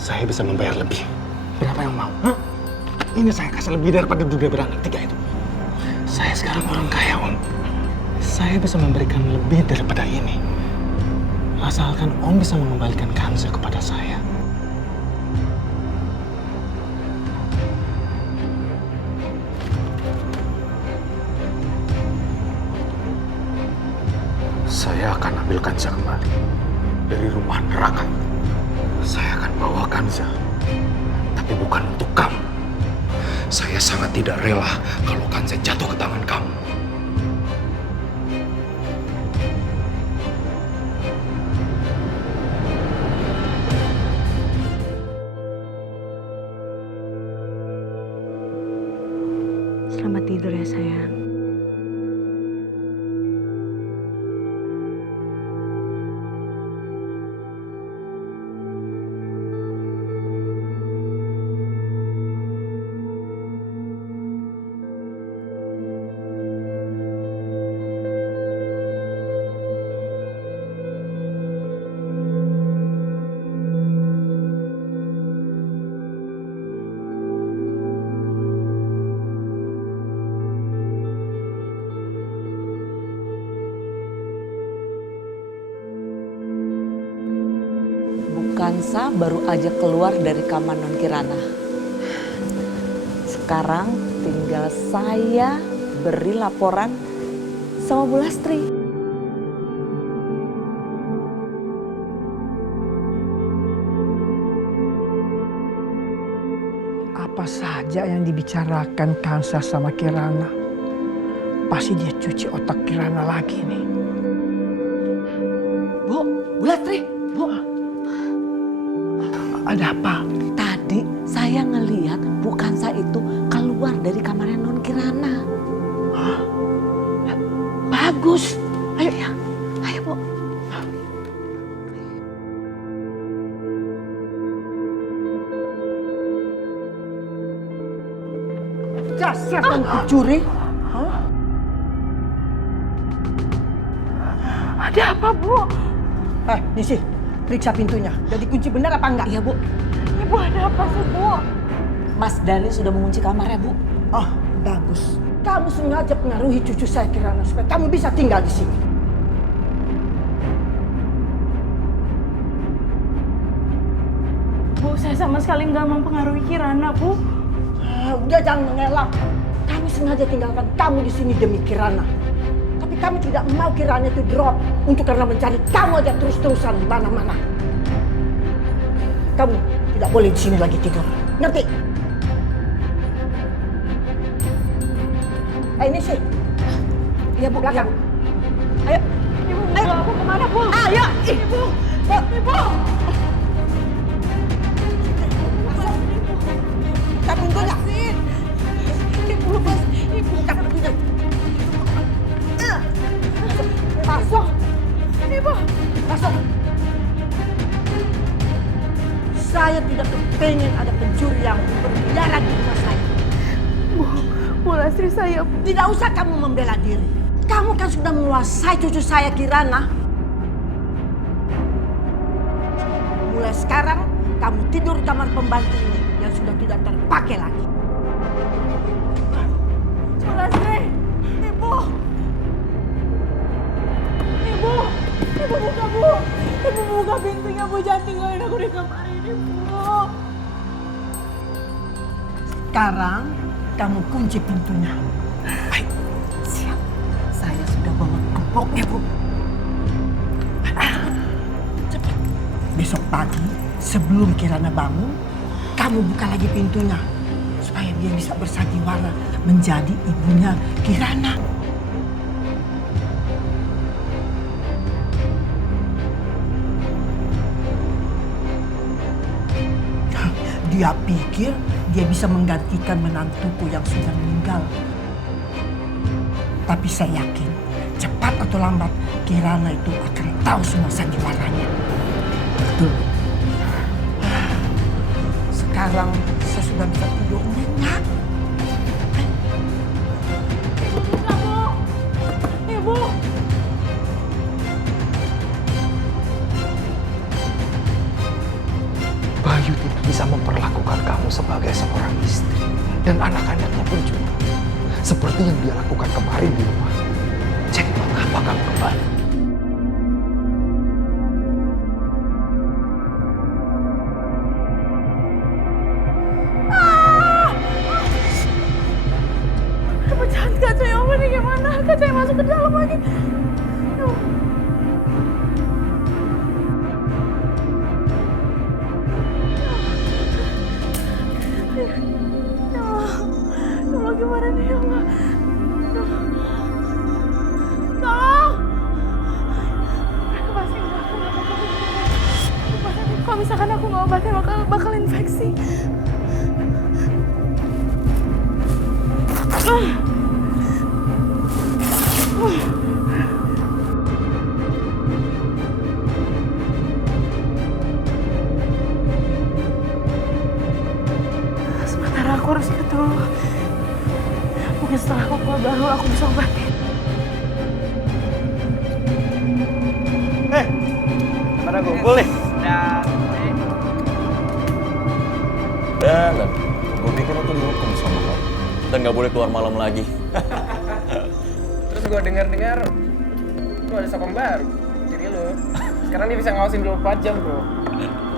Saya bisa membayar lebih. Berapa yang mau? Hah? Ini saya kasih lebih daripada duda beranak 3 itu. Saya sekarang orang kaya Om. Saya bisa memberikan lebih daripada ini. Asalkan Om bisa mengembalikan Kanza kepada saya. Saya akan ambil Kanza kembali dari rumah neraka. Saya akan bawa Kanza, tapi bukan untuk kamu. Saya sangat tidak rela kalau Kanza jatuh ke tangan kamu. Selamat tidur ya sayang. Kanza baru aja keluar dari kamar Non Kirana. Sekarang tinggal saya beri laporan sama Bu Lastri. Apa saja yang dibicarakan Kanza sama Kirana, pasti dia cuci otak Kirana lagi nih. Bu Lastri, Bu. Ada apa? Tadi saya ngelihat Bu Kanza itu keluar dari kamarnya Non Kirana. Hah? Bagus. Ayo ya, ayo Bu. Dasar pencuri. Hah? Ada apa Bu? Nisi. Periksa pintunya. Jadi kunci benar apa enggak? Iya, Bu. Ibu ada apa sih, Bu? Mas Dani sudah mengunci kamarnya, Bu. Oh, bagus. Kamu sengaja pengaruhi cucu saya Kirana supaya kamu bisa tinggal di sini. Bu, saya sama sekali nggak mempengaruhi Kirana, Bu. Udah jangan mengelak. Kami sengaja tinggalkan kamu di sini demi Kirana. Tapi Kamu tidak mau Kirana itu drop untuk karena mencari kamu aja terus-terusan di mana-mana. Kamu tidak boleh di sini lagi tidur. Ngerti? Ini sih. Iya Bu, belakang. Ayo. Ibu, ayo. Aku kemana Bu? Ayo, Ibu. Ibu. Buka pintunya. Ibu, lepas. Ibu, buka pintunya. Masuk. Ibu, masuk. Saya tidak kepengen ada pencuri yang berkeliaran di rumah saya. Bu Lastri, saya... Tidak usah kamu membela diri. Kamu kan sudah menguasai cucu saya Kirana. Mulai sekarang, kamu tidur di kamar pembantu ini yang sudah tidak terpakai lagi. Bu Lastri, Ibu. Ibu, Ibu buka Bu. Ibu buka pintunya Bu, jangan tinggalin aku di kamar ini Bu. Sekarang kamu kunci pintunya. Baik, siap. Saya sudah bawa gemboknya Bu. Cepat. Besok pagi sebelum Kirana bangun, kamu buka lagi pintunya supaya dia bisa bersandiwara menjadi ibunya Kirana. Dia pikir dia bisa menggantikan menantuku yang sudah meninggal. Tapi saya yakin, cepat atau lambat, Kirana itu akan tahu semua sandiwaranya. Betul. Sekarang saya sudah bisa tidur nyenyak. Ibu, buka Bu. Ibu. Bayu tidak bisa memperlakukan kamu sebagai seorang istri. Dan anak-anaknya pun juga. Seperti yang dia lakukan kemarin di rumah. Cek buat apa kamu kembali? Pecahan kaca yang ini gimana? Kaca yang masuk ke dalam lagi. Allah, gimana nih ya Allah? Tolong! Mereka pasti nggak akan apa-apa. Kalau misalkan aku nggak obatin bakal infeksi. Sementara aku harus ikut dulu. Mungkin setelah aku keluar baru aku bisa obatin. Pada kumpul nih. Dan gue pikir lo tuh dihukum sama lo dan gak boleh keluar malam lagi. Terus gue dengar lo ada satpam baru, jadi lo sekarang dia bisa ngawasin 24 jam bro,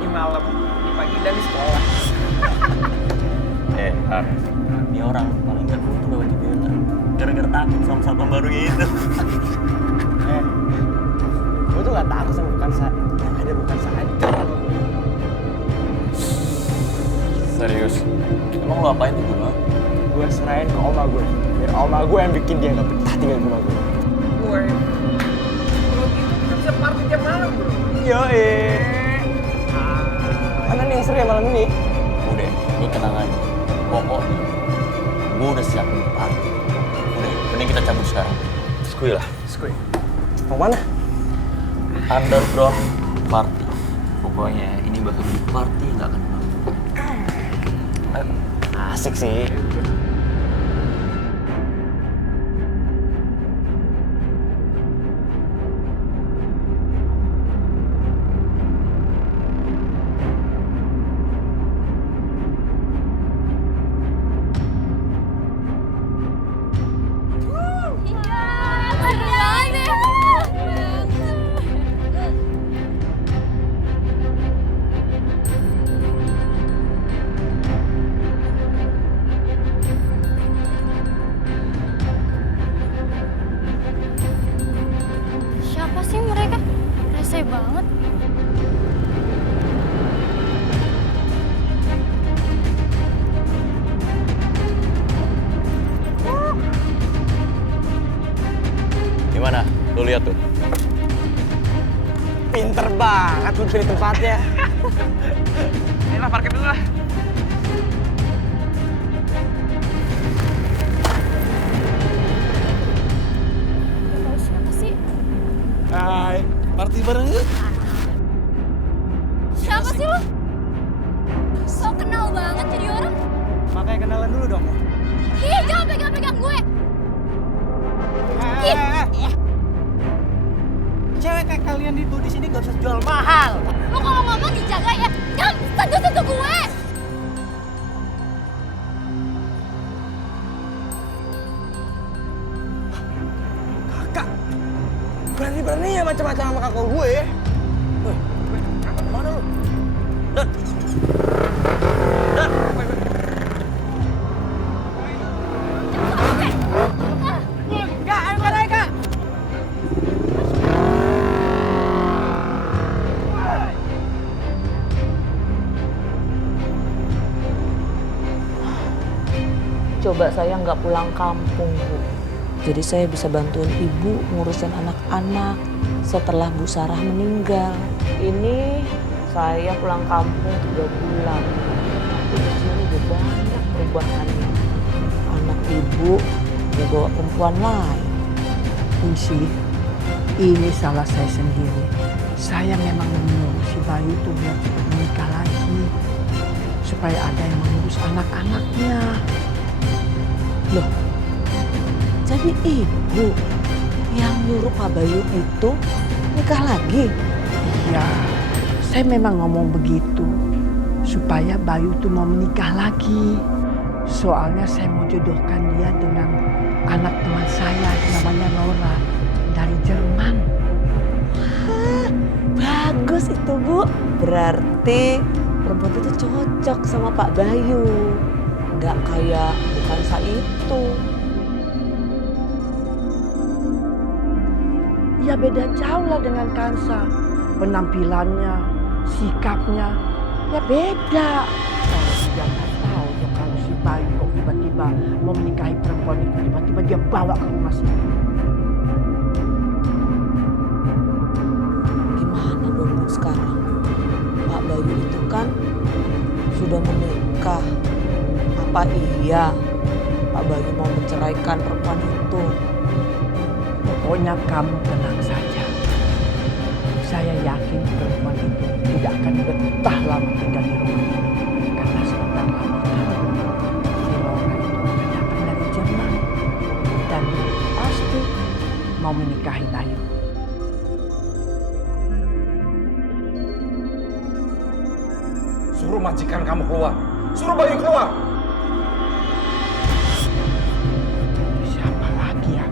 di malam, di pagi dan di sekolah. Har, ini orang paling gak butuh lewat dibela gara-gara takut sama satpam baru gitu. Gue tuh gak takut sama Bukansa, yang ada Bukansa aja. Serius? Emang lo apain tuh gue? Gue serahin ke oma gue, biar oma gue yang bikin dia gak betah tinggal di rumah gue. Gue, kalau gitu kita bisa party tiap malam bro. Yoi. Mana nih yang seru ya malam ini? Udah, lo tenang aja. Pokoknya, gue udah siapin party. Udah, mending kita cabut sekarang. Skui lah. Skui. Mau mana? Underground party. Pokoknya ini bakal jadi party nggak akan malu. Asik sih. lihat tuh. Pinter banget lu pilih tempatnya. Inilah parkir dulu lah. Siapa sih? Hai, party bareng yuk. Siapa sih lu? So kenal banget jadi orang. Makanya kenalan dulu dong. Ih, jangan pegang-pegang gue. Cewek kayak kalian itu di sini gak bisa jual mahal. Lu kalau ngomong dijaga ya. Jangan sentuh-sentuh gue. Kakak, berani-beraninya macam-macam sama kakak gue ya. Woi, mana lu? Dan. Coba saya nggak pulang kampung, Bu. Jadi saya bisa bantuin Ibu ngurusin anak-anak setelah Bu Sarah meninggal. Ini saya pulang kampung 3 bulan. Tapi di sini udah banyak perubahannya. Anak Ibu udah bawa perempuan lain. Fungsi, ini salah saya sendiri. Saya memang menyuruh si Bayu itu biar cepat menikah lagi. Supaya ada yang mengurus anak-anaknya. Loh, jadi Ibu yang nyuruh Pak Bayu itu nikah lagi? Iya, saya memang ngomong begitu. Supaya Bayu tuh mau menikah lagi. Soalnya saya mau jodohkan dia dengan anak teman saya namanya Nora dari Jerman. Wah, bagus itu, Bu. Berarti perempuan itu cocok sama Pak Bayu. Nggak kayak Kansa itu. Ya beda jauh lah dengan Kansa. Penampilannya, sikapnya, ya beda. Kalau dia nggak tahu ya kalau si Bayu kok tiba-tiba mau menikahi perempuan itu, tiba-tiba dia bawa ke rumah sini. Gimana dong Bu sekarang? Pak Bayu itu kan sudah menikah. Apa iya Pak Bayu mau menceraikan perempuan itu? Pokoknya kamu tenang saja. Saya yakin perempuan itu tidak akan betah lama tinggal di rumah ini. Karena sebentar lagi si Laura itu akan datang dari Jerman. Dan pasti mau menikahi Bayu. Suruh majikan kamu keluar. Suruh Bayu keluar. Siapa lagi ya?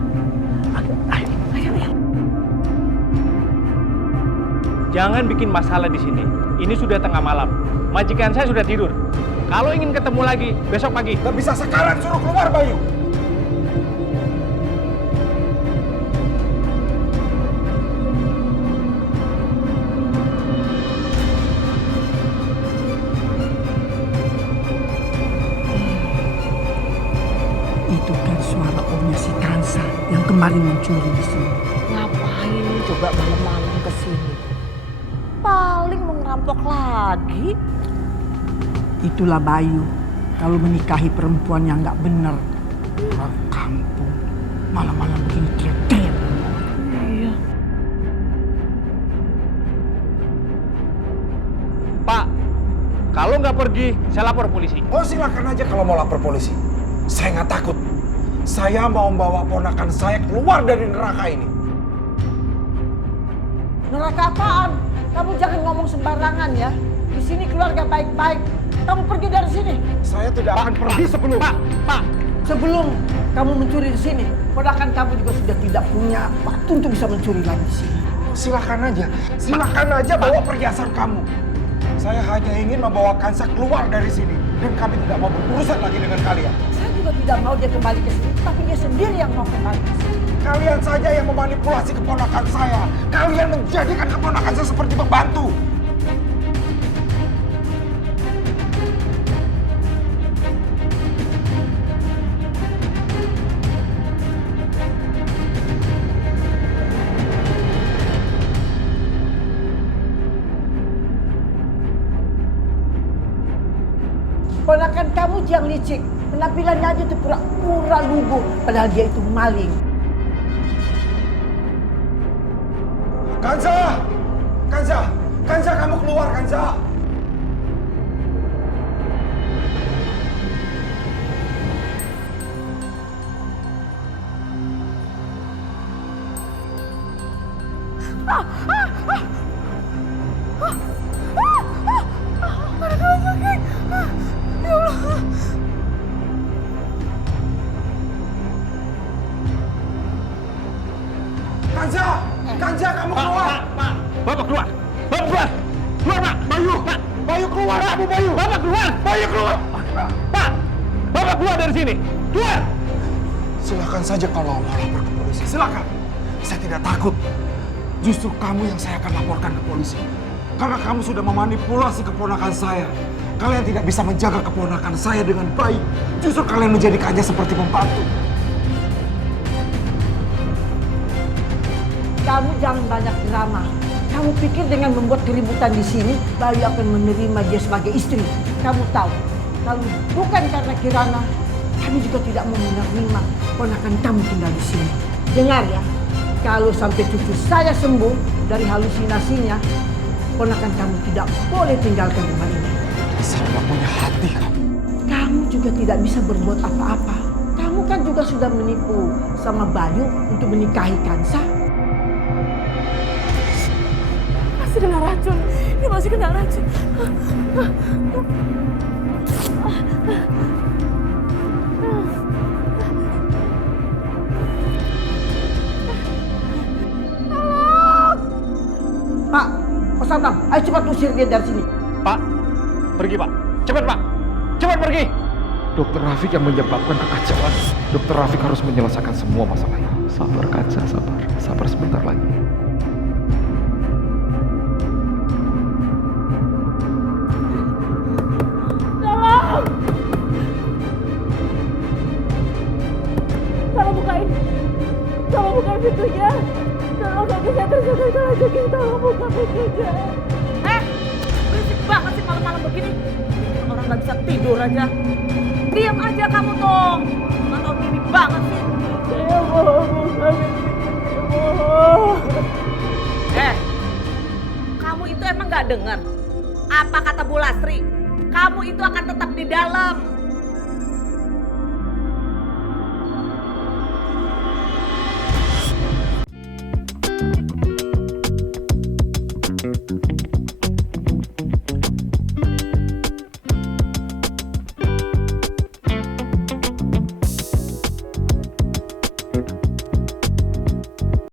Ayo. Jangan bikin masalah di sini. Ini sudah tengah malam. Majikan saya sudah tidur. Kalau ingin ketemu lagi, besok pagi. Gak bisa sekarang, suruh keluar Bayu. Itu kan suara omnya si Kansa yang kemarin mencuri di sini. Ngapain coba malam-malam ke sini? Paling mau ngerampok lagi. Itulah Bayu kalau menikahi perempuan yang nggak benar. Orang kampung malam-malam begini teriak-teriak. Iya. Pak, kalau nggak pergi, saya lapor polisi. Oh silakan aja kalau mau lapor polisi. Saya nggak takut. Saya mau membawa ponakan saya keluar dari neraka ini. Neraka apaan? Kamu jangan ngomong sembarangan ya. Di sini keluarga baik-baik. Kamu pergi dari sini. Saya tidak akan pergi sebelum. Pak. Sebelum kamu mencuri di sini, ponakan kamu juga sudah tidak punya waktu untuk bisa mencuri lagi di sini. Silakan aja bawa perhiasan kamu. Saya hanya ingin membawa Kansa keluar dari sini dan kami tidak mau berurusan lagi dengan kalian. Saya juga tidak mau dia kembali ke sini, tapi dia sendiri yang mau kembali ke sini. Kalian saja yang memanipulasi keponakan saya. Kalian menjadikan keponakan saya seperti pembantu. Penampilannya aja tuh pura-pura lugu, padahal dia itu maling. Kanza! Kanza! Kanza, kamu keluar, Kanza! Kanza! Kanza, kamu keluar! Pak, Bapak keluar! Bapak keluar! Keluar, Pak! Bayu! Bayu keluar! Kamu Bayu! Bapak keluar! Bayu keluar! Pak! Bapak keluar dari sini! Keluar! Silakan saja kalau mau lapor ke polisi. Silakan. Saya tidak takut. Justru kamu yang saya akan laporkan ke polisi. Karena kamu sudah memanipulasi keponakan saya. Kalian tidak bisa menjaga keponakan saya dengan baik. Justru kalian menjadikannya seperti pembantu. Kamu jangan banyak drama. Kamu pikir dengan membuat keributan di sini, Bayu akan menerima dia sebagai istri. Kamu tahu, kalau bukan karena Kirana, kami juga tidak mau menerima ponakan kamu tinggal di sini. Dengar ya, kalau sampai cucu saya sembuh dari halusinasinya, ponakan kamu tidak boleh tinggalkan rumah ini. Saya nggak punya hati kamu. Kamu juga tidak bisa berbuat apa-apa. Kamu kan juga sudah menipu sama Bayu untuk menikahi Kansa. Masih kena racun. Dia masih kena racun. Pak, Pak Satang, ayo cepat usir dia dari sini. Pak, pergi Pak. Cepat Pak. Cepat pergi. Dokter Rafiq yang menyebabkan kekacauan. Dokter Rafiq harus menyelesaikan semua masalah ini. Sabar Kanza, sabar. Sabar sebentar lagi. Tolong! Tolong bukain. Tolong bukain pintunya. Tolong kaki saya tersekat kalau jadi. Tolong buka pintunya. Berisik banget sih malam-malam begini. Orang nggak bisa tidur aja. Diam aja kamu dong. Nggak tahu diri banget sih. Saya mau buka pintunya. Kamu itu emang nggak dengar apa kata Bu Lastri? Kamu itu akan tetap di dalam.